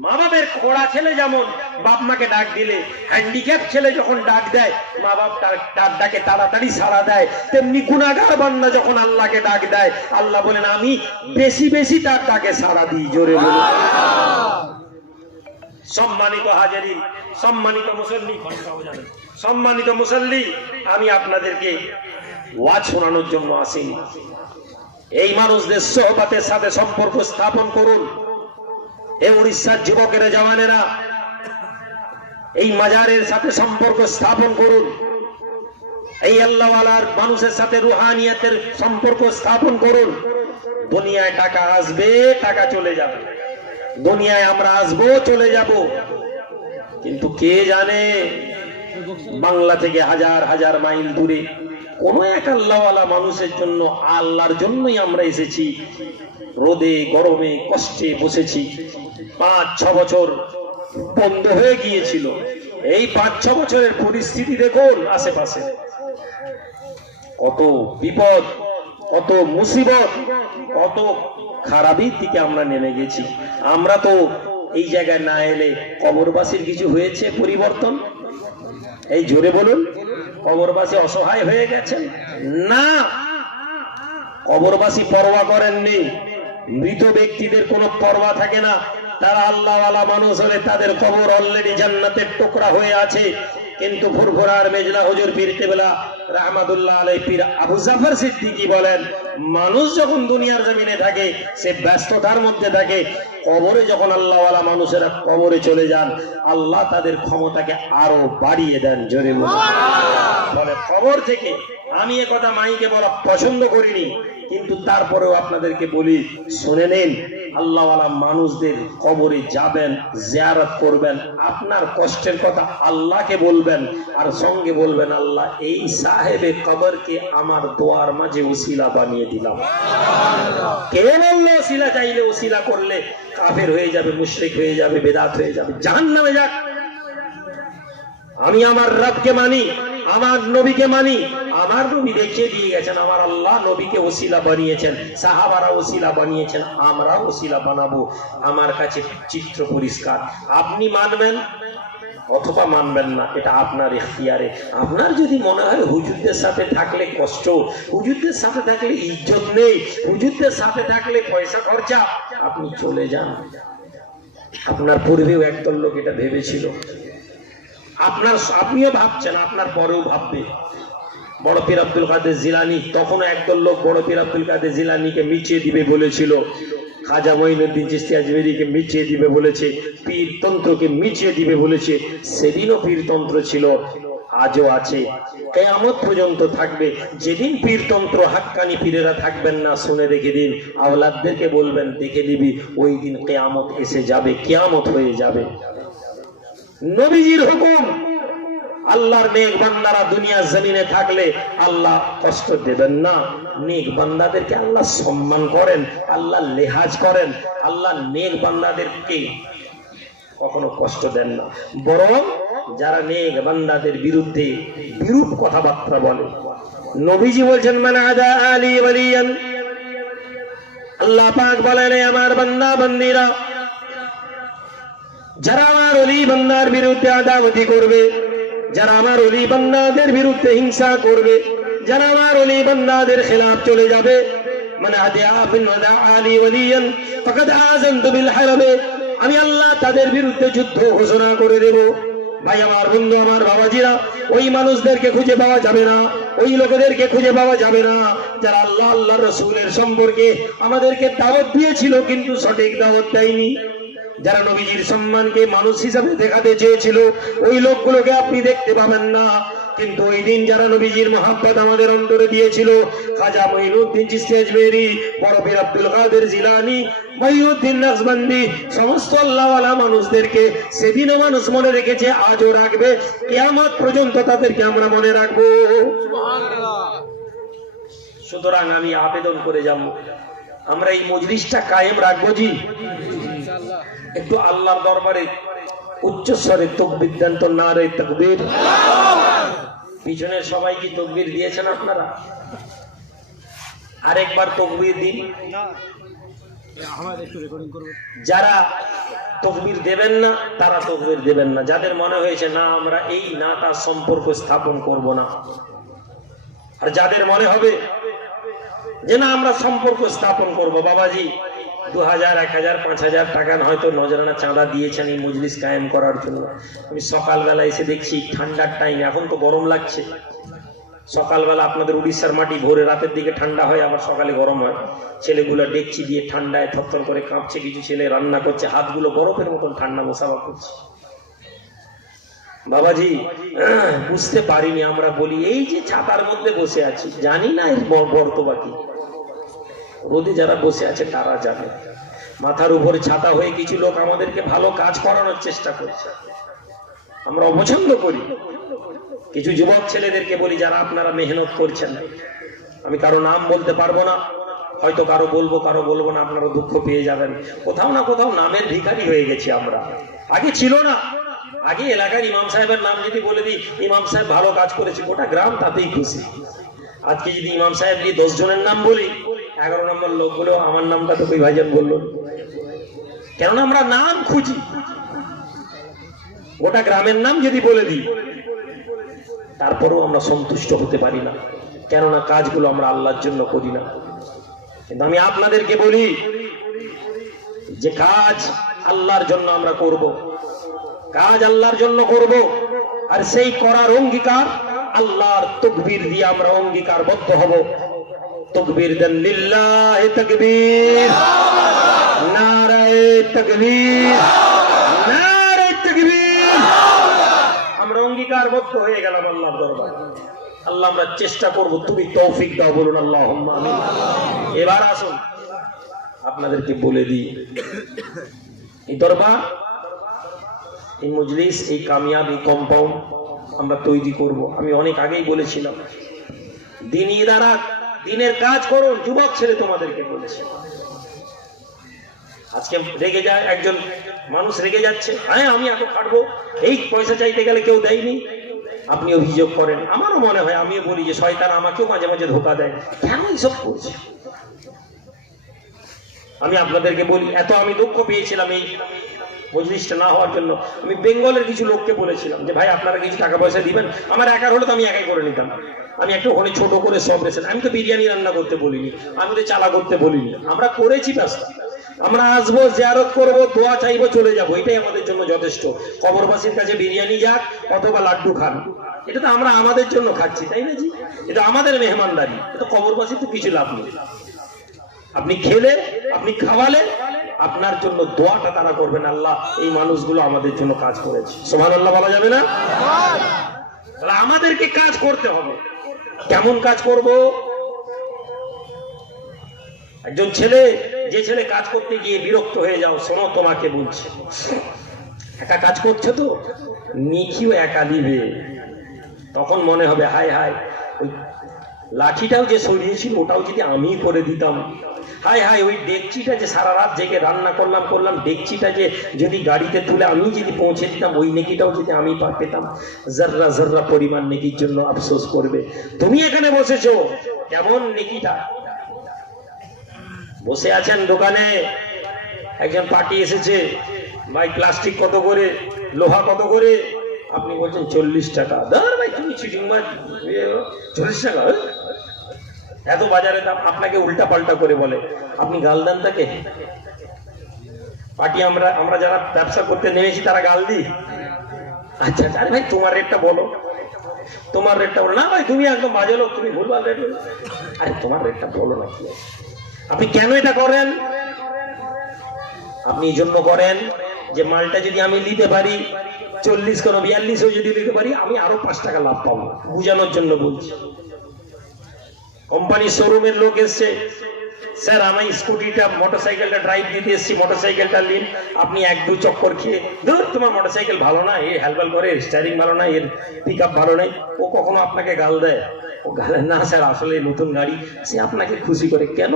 মা বাপের খোড়া ছেলে যেমন বাপ মাকে ডাক দিলে, হ্যান্ডিক্যাপ ছেলে যখন ডাক দেয় মা বাপ তার ডাকে তাড়াতাড়ি সাড়া দেয়, তেমনি গুনাহগার বান্দা যখন আল্লাহকে ডাক দেয়, আল্লাহ বলেন আমি বেশি বেশি তার ডাকে সাড়া দিই। জোরে বলুন। সম্মানিত হাজিরিন, সম্মানিত মুসল্লি, সম্মানিত মুসল্লি, আমি আপনাদেরকে ওয়াজ শোনানোর জন্য আসিনি। এই মানুষদের সোহবতের সাথে সম্পর্ক স্থাপন করুন। এই উড়িষ্যার যুবকেরা, জওয়ানেরা, এই মাজারের সাথে সম্পর্ক স্থাপন করুন। এই আল্লাহওয়ালার মানুষের সাথে রুহানিয়াতের সম্পর্ক স্থাপন করুন। দুনিয়ায় টাকা আসবে, টাকা চলে যাবে, দুনিয়ায় আমরা আসবো, চলে যাব, কিন্তু কে জানে বাংলা থেকে হাজার হাজার মাইল দূরে কোন এক আল্লাহওয়ালা মানুষের জন্য, আল্লাহর জন্যই আমরা এসেছি, রোদে গরমে কষ্টে বসেছি, 5-6 বছর বন্ধ হয়ে গিয়েছিল। এই 5-6 বছরের পরিস্থিতি দেখুন, আশেপাশে কত বিপদ, কত মুসিবত, কত খারাপের দিকে আমরা নেমে গেছি। আমরা তো এই জায়গায় না এলে কবরবাসীর কিছু হয়েছে পরিবর্তন? এই জোরে বলুন, কবরবাসী অসহায় হয়ে গেছেন? না, কবরবাসী পরোয়া করেননি। মৃত ব্যক্তিদের কোনো পরোয়া থাকে না। তারা আল্লাহওয়ালা মানুষ হলে তাদের কবর অলরেডি জান্নাতের টুকরা হয়ে আছে। কিন্তু ফুরফুরার মেজলা হুজুর পীর কেবলা রাহমাতুল্লাহ আলাইহি পীর আবু জাফর সিদ্দিকী বলেন, মানুষ যখন দুনিয়ার জমিনে থাকে সে ব্যস্ততার মধ্যে থাকে, কবরে যখন আল্লাহওয়ালা মানুষেরা কবরে চলে যান, আল্লাহ তাদের ক্ষমতাকে আরো বাড়িয়ে দেন। জোরে বলে কবর থেকে, আমি এ কথা মাইকে বলা পছন্দ করিনি, কিন্তু তারপরেও আপনাদেরকে বলি, শুনে নিন। আল্লাহওয়ালা মানুষদের কবরে যাবেন, জিয়ারত করবেন, আপনার কষ্টের কথা আল্লাহকে বলবেন, আর সঙ্গে বলবেন আল্লাহ এই সাহেবে কবরকে আমার দোয়ার মাঝে ওসিলা বানিয়ে দিলাম। কে বললো ওসিলা চাইলে, ওসিলা করলে কাফের হয়ে যাবে, মুশরিক হয়ে যাবে, বেদাত হয়ে যাবে, জাহান্নামে যাক। আমি আমার রবকে মানি, আমার নবীকে মানি, আমার নবী দেখিয়ে দিয়ে গেছেন, আমার আল্লাহ নবীকে ওসিলা বানিয়েছেন, সাহাবারা ওসিলা বানিয়েছেন, আমরা ওসিলা বানাবো। আমার কাছে চিত্র পরিষ্কার। আপনি মানবেন অথবা মানবেন না, এটা আপনার ইখতিয়ারে। আপনার যদি মনে হয় হুজুরদের সাথে থাকলে কষ্ট, হুজুরদের সাথে থাকলে ইজ্জত নেই, হুজুরদের সাথে থাকলে পয়সা খরচা, আপনি চলে যান। আপনার পূর্বেও একদল লোক এটা ভেবেছিল, আপনিও ভাবছেন, আপনার পরেও ভাববে। বড় পীর আব্দুল কাদের জিলানী, তখন একদল লোক বড় পীর আব্দুল কাদের জিলানীকে মিটিয়ে দিবে বলেছিল, খাজা মঈনুদ্দিন চিশতি আজমেরীকে মিটিয়ে দিবে বলেছে, পীরতন্ত্রকে মিটিয়ে দিবে বলেছে। সেদিনও পীরতন্ত্র ছিল, আজও আছে, কিয়ামত পর্যন্ত থাকবে। যেদিন পীরতন্ত্র হাক্কানি পীরেরা থাকবেন না, শুনে রেখে দিন, আওলাদদেরকে বলবেন দেখে নিবি, ওই দিন কিয়ামত এসে যাবে, কিয়ামত হয়ে যাবে। নবীজির হুকুম, আল্লাহর নেক বান্দারা দুনিয়ার জমিনে থাকলে আল্লাহ কষ্ট দেবেন না। নেক বান্দাদেরকে আল্লাহ সম্মান করেন, আল্লাহ লেহাজ করেন, আল্লাহ নেক বান্দাদেরকে কখনো কষ্ট দেন না। বরং যারা নেক বান্দাদের বিরুদ্ধে বিরূপ কথাবার্তা বলে, নবীজি বলছেন মান আদা আলী ওয়ালিয়ান, আল্লাহ পাক বলেন আমার বান্দা বান্দীরা, যারা আমার ওলি বান্দার বিরুদ্ধে আদাওয়াতি করবে, যারা আমার ওলি বান্দাদের বিরুদ্ধে হিংসা করবে, যারা আমার ওলি বান্দাদের খেলাফ চলে যাবে, মানে আলী ওয়ালিয়ান ফাকাদ আযানতু বিল হারবে, আমি আল্লাহ তাদের বিরুদ্ধে যুদ্ধ ঘোষণা করে দেব। ভাই আমার, বন্ধু আমার, বাবাজিরা, ওই মানুষদেরকে খুঁজে পাওয়া যাবে না, ওই লোকেদেরকে খুঁজে পাওয়া যাবে না যারা আল্লাহ আল্লাহর রাসূলের সম্পর্কে আমাদেরকে দাওয়াত দিয়েছিল কিন্তু সঠিক দাওয়াত দেয়নি, যারা নবীজির সম্মানকে মানুষ হিসাবে দেখাতে চেয়েছিল, ওই লোকগুলোকে আপনি দেখতে পাবেন না। কিন্তু ওই দিন যারা নবীজির মহব্বত আমাদের অন্তরে দিয়েছিল, খাজা মঈনুদ্দিন চিশতি আজমেরী, বড় পীর আব্দুল কাদের জিলানী, মঈনুদ্দিন নকশবন্দি, সমস্ত আল্লাহওয়ালা মানুষদেরকে সেদিনও মানুষ মনে রেখেছে, আজও রাখবে, কিয়ামত পর্যন্ত তাদেরকে আমরা মনে রাখবো। সুতরাং আমি আবেদন করে যাব, আমরা এই মজলিসটা কায়েম রাখবো জি। একটু আল্লাহর দরবারে উচ্চ স্বরে তাকবীর দেন তো, নারে তাকবীর। পিছনের সবাই কি তাকবীর দিয়েছেন আপনারা? আরেকবার তাকবীর দিন। যারা তাকবীর দেবেন না তারা তাকবীর দেবেন না, যাদের মনে হয়েছে না আমরা এই নাটা সম্পর্ক স্থাপন করব না, আর যাদের মনে হবে যে না আমরা সম্পর্ক স্থাপন করব, বাবাজি 2000, 1000, 5000 টাকা হয়তো নজরানা চাঁদা দিয়েছেন এই মজলিস কায়েম করার জন্য। আমি সকালবেলা এসে দেখছি, ঠান্ডার টাইম, এখন তো গরম লাগছে, সকালবেলা আপনাদের উড়িষ্যার মাটি ভোরে রাতের দিকে ঠান্ডা হয়, আবার সকালে গরম হয়। ছেলেগুলো ডেকচি দিয়ে ঠান্ডায় থরথর করে কাঁপছে, কিছু ছেলে রান্না করছে, হাতগুলো বরফের মতন ঠান্ডা মোসাফা করছে। বাবাজি বুঝতে পারিনি, আমরা বলি এই যে ছাতার মধ্যে বসে আছি, জানি না এর বর্তবা কি, রোদে যারা বসে আছে তারা জানে। মাথার উপরে ছাতা হয়ে কিছু লোক আমাদেরকে ভালো কাজ করানোর চেষ্টা করছে, আমরা অপছন্দ করি। কিছু যুবক ছেলেদেরকে বলি যারা আপনারা মেহনত করছেন, আমি কারো নাম বলতে পারবো না, হয়তো কারো বলবো কারো বলবো না, আপনারা দুঃখ পেয়ে যাবেন। কোথাও না কোথাও নামের ভিখারি হয়ে গেছি আমরা, আগে ছিল না। আগে এলাকার ইমাম সাহেবের নাম যদি বলে দিই, ইমাম সাহেব ভালো কাজ করেছে, গোটা গ্রাম তাতেই খুশি। আজকে যদি ইমাম সাহেব দিয়ে 10 জনের নাম বলি, 11 নম্বর লোকগুলো আমার নামটা তো কই ভাইজান বললো, কেননা আমরা নাম খুঁজি। গোটা গ্রামের নাম যদি বলে দিই তারপরেও আমরা সন্তুষ্ট হতে পারি না, কেননা কাজগুলো আমরা আল্লাহর জন্য করি না। কিন্তু আমি আপনাদেরকে বলি যে কাজ আল্লাহর জন্য আমরা করব, কাজ আল্লাহর জন্য করব, আর সেই করার অঙ্গীকার আল্লাহর তাকবীর দিয়ে আমরা অঙ্গীকারবদ্ধ হব। তাকবীর দেন, লিল্লাহি তাকবীর, নারায়ে তাকবীর, নারায়ে তাকবীর। আমরা অঙ্গীকারবদ্ধ হয়ে গেলাম আল্লাহর দরবারে। আল্লাহ আমরা চেষ্টা করব, তুমি তৌফিক দাও, বলুন আল্লাহুম্মা আমিন। এবার আসুন আপনাদেরকে বলে দিই, এই দরবার, এই মজলিস, এই কামিয়াব, এই কম্পাউন্ড আমরা তৈরি করব। আমি অনেক আগেই বলেছিলাম, দিনই দ্বারা দিনের কাজ করুন। যুবক ছেলে তোমাদেরকে বলেছি, আজকে রেগে যায় একজন মানুষ, রেগে যাচ্ছে, হ্যাঁ আমি এত খাটবো, এই পয়সা চাইতে গেলে কেউ দেয়নি, আপনি অভিযোগ করেন, আমারও মনে হয়, আমিও বলি যে শয়তান আমাকেও মাঝে মাঝে ধোকা দেয়, কেন এইসব করছে। আমি আপনাদেরকে বলি, এত আমি দুঃখ পেয়েছিলাম এই মজলিসটা না হওয়ার জন্য। আমি বেঙ্গলের কিছু লোককে বলেছিলাম যে ভাই আপনারা কিছু টাকা পয়সা দিবেন, আমার একার হলে তো আমি একাই করে নিতাম। আমি একটা ওখানে ছোট করে সব রেছেন, আমি তো বিরিয়ানি রান্না করতে বলিনি, আমি তো চালা করতে বলিনি, আমরা করেছি ব্যস্ত। আমরা আসবো, জিয়ারত করবো, দোয়া চাইবো, চলে যাবো, এটাই আমাদের জন্য যথেষ্ট। কবরবাসীর কাছে বিরিয়ানি যাক অথবা লাড্ডু খান, এটা তো আমরা আমাদের জন্য খাচ্ছি, তাই না জি? এটা আমাদের মেহমানদারি, এটা কবরবাসীর তো কিছু লাভ নেই। আপনি খেলে, আপনি খাওয়ালে, আপনার জন্য দোয়াটা তারা করবেন, আল্লাহ এই মানুষগুলো আমাদের জন্য কাজ করেছে, সুবহানাল্লাহ বলা যাবে না? তাহলে আমাদেরকে কাজ করতে হবে। কেমন কাজ করব? একজন ছেলে, যে ছেলে কাজ করতে গিয়ে বিরক্ত হয়ে যাও, শোনো তোমাকে বলছি, একা কাজ করছে তো নিখিও একা নিবে, তখন মনে হবে হায় হায় ওই লাঠিটাও যে সরিয়েছিল ওটাও যদি আমি করে দিতাম, হায় হায় ওই ডেকচিটা যে সারা রাত জেগে রান্না করলাম ডেকচিটা যে যদি গাড়িতে তুলে আমি যদি পৌঁছে দিতাম, ওই নেকিটাও যদি আমি পেতাম, জর্রা জর্রা পরিমাণ নেকির জন্য আফসোস করবে। তুমি এখানে বসেছো, কেমন নেকিটা? বসে আছেন দোকানে, একজন পার্টি এসেছে, ভাই প্লাস্টিক কত করে, লোহা কত করে, আপনি বলছেন 40 টাকা। ধর ভাই তুমি চিটিং মার, 40 টাকা এত বাজারে দাম, আপনাকে উল্টা পাল্টা করে বলে, আপনি গাল দেন তাকে? পার্টি আমরা যারা ব্যবসা করতে নেমেছি তারা গাল দিই? আচ্ছা আরে ভাই তোমার রেটটা বলো, তোমার রেটটা বলো। না ভাই তুমি একদম বাজে লোক, তুমি ভুলভাল রেট, আরে তোমার রেটটা বলো না। কি আপনি কেন এটা করেন? আপনি এই জন্য করেন যে মালটা যদি আমি নিতে পারি 40 কেন 42 যদি নিতে পারি, আমি আরো 5 টাকা লাভ পাবো, বুঝানোর জন্য বলছি। কোম্পানির শোরুমের লোক এসছে, স্যার আমি স্কুটিটা মোটরসাইকেলটা ড্রাইভ দিতে এসেছি, মোটরসাইকেলটা নিন। আপনি 1-2 চক্কর খেয়ে, ধর তোমার মোটরসাইকেল ভালো না, এ হ্যালবাল করে, স্টারিং ভালো না, এর পিক আপ ভালো নাই, ও কখনো আপনাকে গাল দেয়? ও গালে না স্যার, আসলে নতুন গাড়ি, সে আপনাকে খুশি করে। কেন?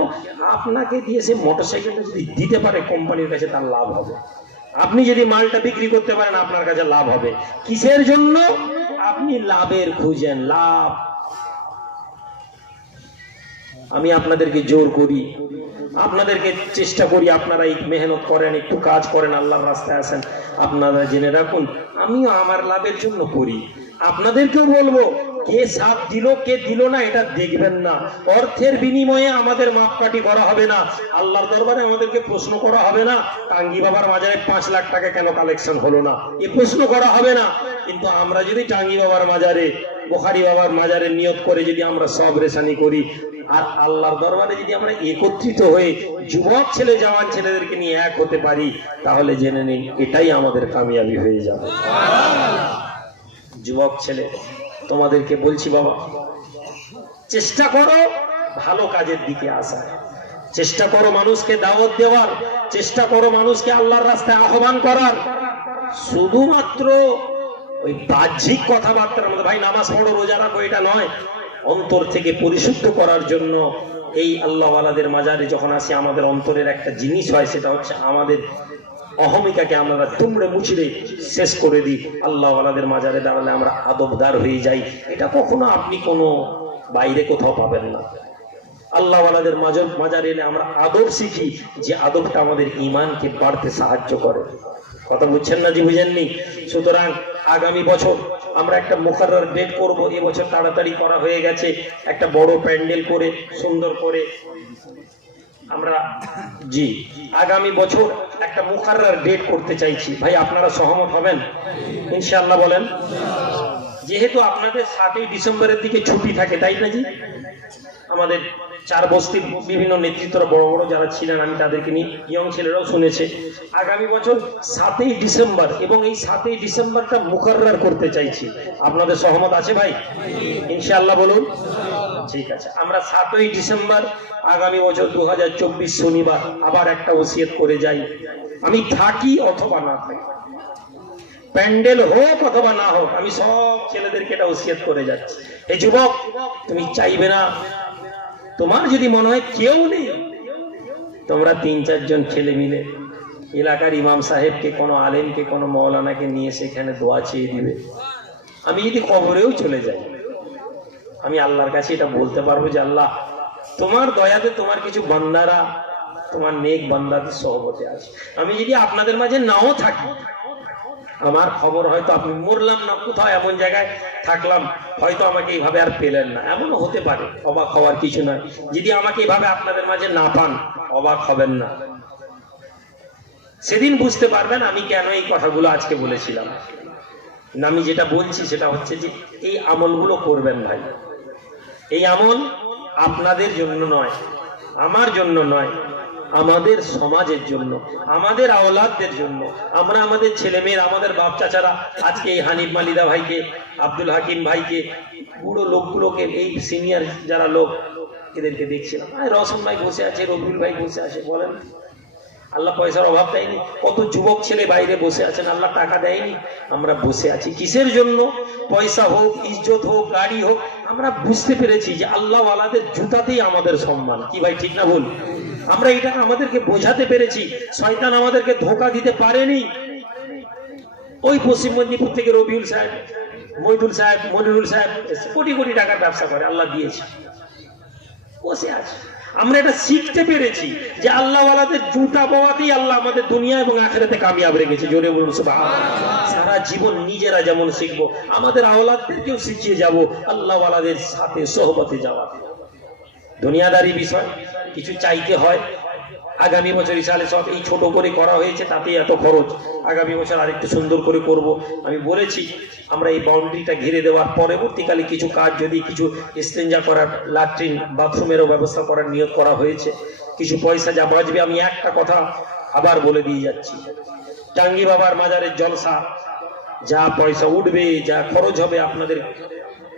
আপনাকে দিয়ে সে মোটরসাইকেলটা যদি দিতে পারে কোম্পানির কাছে, তার লাভ হবে। আপনি যদি মালটা বিক্রি করতে পারেন, আপনার কাছে লাভ হবে। কিসের জন্য? আপনি লাভের খুঁজেন, লাভ। আমি আপনাদেরকে জোর করি, আপনাদেরকে চেষ্টা করি, আপনারা এই মেহনত করেন, একটু কাজ করেন, আল্লাহর রাস্তায় আসেন। আপনারা জেনে রাখুন, আমিও আমার লাভের জন্য করি। আপনাদেরকেও বলবো, কে সাথ দিল কে দিল না এটা দেখবেন না। অর্থের বিনিময়ে আমাদের মাপকাঠি করা হবে না, আল্লাহর দরবারে আমাদেরকে প্রশ্ন করা হবে না, টাঙ্গি বাবার মাজারে 5 লাখ টাকা কেন কালেকশন হলো না, এ প্রশ্ন করা হবে না। কিন্তু আমরা যদি টাঙ্গি বাবার মাজারে, বুখারী বাবার মাজারে নিয়ত করে যদি আমরা সব রেশানি করি, আর আল্লাহর দরবারে যদি আমরা একত্রিত হয়ে যুবক ছেলে জওয়ান ছেলেদেরকে নিয়ে এক হতে পারি, তাহলে জেনে নিন এটাই আমাদের কামিয়াবি হয়ে যাবে। যুবক ছেলে, তোমাদেরকে বলছি বাবা, চেষ্টা করো ভালো কাজের দিকে আসার, চেষ্টা করো মানুষকে দাওয়াত দেওয়ার, চেষ্টা করো মানুষকে আল্লাহর রাস্তায় আহ্বান করার। শুধুমাত্র ওই বাহ্যিক কথাবার্তার মধ্যে ভাই নামাজ পড়ো রোজা রাখো এটা নয়, অন্তর থেকে পরিশুদ্ধ করার জন্য এই আল্লাহওয়ালাদের মাজারে যখন আসি, আমাদের অন্তরের একটা জিনিস হয়, সেটা হচ্ছে আমাদের অহমিকাকে আমরা তুমড়ে মুচড়ে শেষ করে দিই। আল্লাহওয়ালাদের মাজারে দাঁড়ালে আমরা আদবদার হয়ে যাই, এটা কখনো আপনি কোনো বাইরে কোথাও পাবেন না। আল্লাহওয়ালাদের মাজারে এলে আমরা আদব শিখি, যে আদবটা আমাদের ঈমানকে বাড়তে সাহায্য করে। কথা বুঝছেন না জি? বুঝেননি? সুতরাং আগামী বছর আমরা একটা মুকাররর ডেট করব। এবছর তাড়াতাড়ি করা হয়ে গেছে, একটা বড় প্যান্ডেল করে সুন্দর করে আমরা জি আগামী বছর একটা মুকাররর ডেট করতে চাইছি। ভাই আপনারা সহমত হবেন ইনশাআল্লাহ? বলেন। যেহেতু আপনাদের 7ই ডিসেম্বরের দিকে ছুটি থাকে, তাই না জি? আমাদের 4 বস্তির বিভিন্ন নেতৃত্বরা বড় বড় যারা ছিলেন, আমি তাদেরকে নিয়ে, ইয়ং ছেলেরাও শুনেছে, আগামী বছর 7ই ডিসেম্বর, এবং এই 7ই ডিসেম্বরটা মুকাররর করতে চাইছি। আপনাদের সহমত আছে ভাই? ইনশাআল্লাহ বলুন। ঠিক আছে, আমরা 7ই ডিসেম্বর আগামী বছর 2024 শনিবার আবার একটা ওসিয়ত করে যাই। আমি থাকি অথবা না থাকি, প্যান্ডেল হোক অথবা না হোক, আমি সব ছেলেদেরকে এটা ওসিয়ত করে যাচ্ছি। এই যুবক, তুমি চাইবে না, তোমার যদি মনে হয় কেউ নেই, তোমরা 3-4 জন ছেলে মিলে এলাকার ইমাম সাহেবকে, কোনো আলেমকে, কোনো মৌলানাকে নিয়ে সেখানে দোয়া চেয়ে দিবে। আমি যদি কবরেও চলে যাই, আমি আল্লাহর কাছে এটা বলতে পারবো যে আল্লাহ তোমার দয়াতে তোমার কিছু বান্দারা তোমার নেক বান্দাদের সহবতে আছে। আমি যদি আপনাদের মাঝে নাও থাকি, আমার খবর হয়তো আপনি মরলাম না, কোথাও এমন জায়গায় থাকলাম, হয়তো আমাকে এইভাবে আর পেলেন না, এমনও হতে পারে। অবাক হওয়ার কিছু নয়। যদি আমাকে এইভাবে আপনাদের মাঝে না পান, অবাক হবেন না। সেদিন বুঝতে পারবেন আমি কেন এই কথাগুলো আজকে বলেছিলাম। আমি যেটা বলছি সেটা হচ্ছে যে এই আমলগুলো করবেন ভাই। এই আমল আপনাদের জন্য নয়, আমার জন্য নয়, আমাদের সমাজের জন্য, আমাদের আওলাদদের জন্য। আমরা আমাদের ছেলে মেয়ের, আমাদের বাপ চাচারা আজকে এই হানিফ মালিদা ভাইকে, আব্দুল হাকিম ভাইকে, বুড়ো লোকগুলোকে, এই সিনিয়র যারা লোক এদেরকে দেখছিলাম। রওশন ভাই বসে আছে, রবিউল ভাই বসে আছে, বলেন আল্লাহ পয়সার অভাব দেয়নি? কত যুবক ছেলে বাইরে বসে আছেন, আল্লাহ টাকা দেয়নি? আমরা বসে আছি কিসের জন্য? পয়সা হোক, ইজ্জত হোক, গাড়ি হোক, আমরা বুঝতে পেরেছি যে আল্লাহ ওয়ালাদের জুতাতেই আমাদের সম্মান। কি ভাই ঠিক না ভুল? আমরা এটা আমাদেরকে বোঝাতে পেরেছি। শয়তান আমাদেরকে ধোঁকা দিতে পারেনি। ওই পশ্চিম মেদিনীপুর থেকে রবিউল সাহেব, মইদুল সাহেব, মনিরুল সাহেব কোটি কোটি টাকার ব্যবসা করে, আল্লাহ দিয়েছে, বসে আছে। আমরা এটা শিখতে পেরেছি যে আল্লাহ ওয়ালাদের জুতা পাওয়াতেই আল্লাহ আমাদের দুনিয়া এবং আখিরাতে কামিয়াব রেখেছে। জোরে বলুন সুবহানাল্লাহ। সারা জীবন নিজেরা যেমন শিখবো, আমাদের আওলাদদেরকেও শিখিয়ে যাব আল্লাহ ওয়ালাদের সাথে সোহবতে যাওয়া। দুনিয়াদারি বিষয়, কিছু চাইতে হয়। আগামী বছর ইনশাআল্লাহ সব এই ছোট করে করা হয়েছে, তাতে এত খরচ। আগামী বছর আরেকটু সুন্দর করে করব। আমি বলেছি আমরা এই বাউন্ডারিটা ঘিরে দেওয়ার পরবর্তীকালে কিছু কাজ, যদি কিছু ইস্তেঞ্জা করার, ল্যাট্রিন বাথরুমেরও ব্যবস্থা করার নিয়ত করা হয়েছে। কিছু পয়সা যা বাঁচবে, আমি একটা কথা আবার বলে দিয়ে যাচ্ছি, টাঙ্গি বাবার মাজারের জলসা যা পয়সা উঠবে, যা খরচ হবে, আপনাদের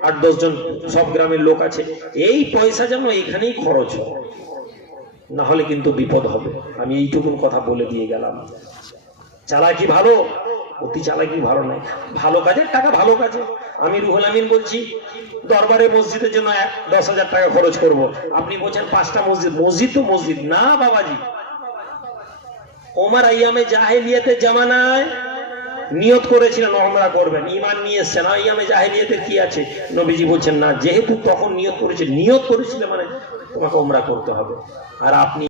8-10 জন সব গ্রামের লোক আছে, এই পয়সা যেন এখানেই খরচ হয়, না হলে কিন্তু বিপদ হবে। আমি এইটুকুন কথা বলে দিয়ে গেলাম। চালাকি ভালো, অতি চালাকি ভালো নয়। ভালো কাজের টাকা ভালো কাজে। আমি রুহুল আমিন বলছি দরবারে মসজিদের জন্য 10,000 টাকা খরচ করব। আপনি বলছেন 5টা মসজিদ। মসজিদ তো মসজিদ না বাবাজি। ওমর আইয়ামে জাহেলিয়াতের জামানায় নিয়ত করেছিলেন ওমরা করবেন, ঈমান নিয়ে এসেছেন। আইয়ামে জাহেলিয়াতে কি আছে? নবীজি বলছেন না, যেহেতু তখন নিয়ত করেছিলেন মানে তোমাকে ওমরা করতে হবে। আর আপনি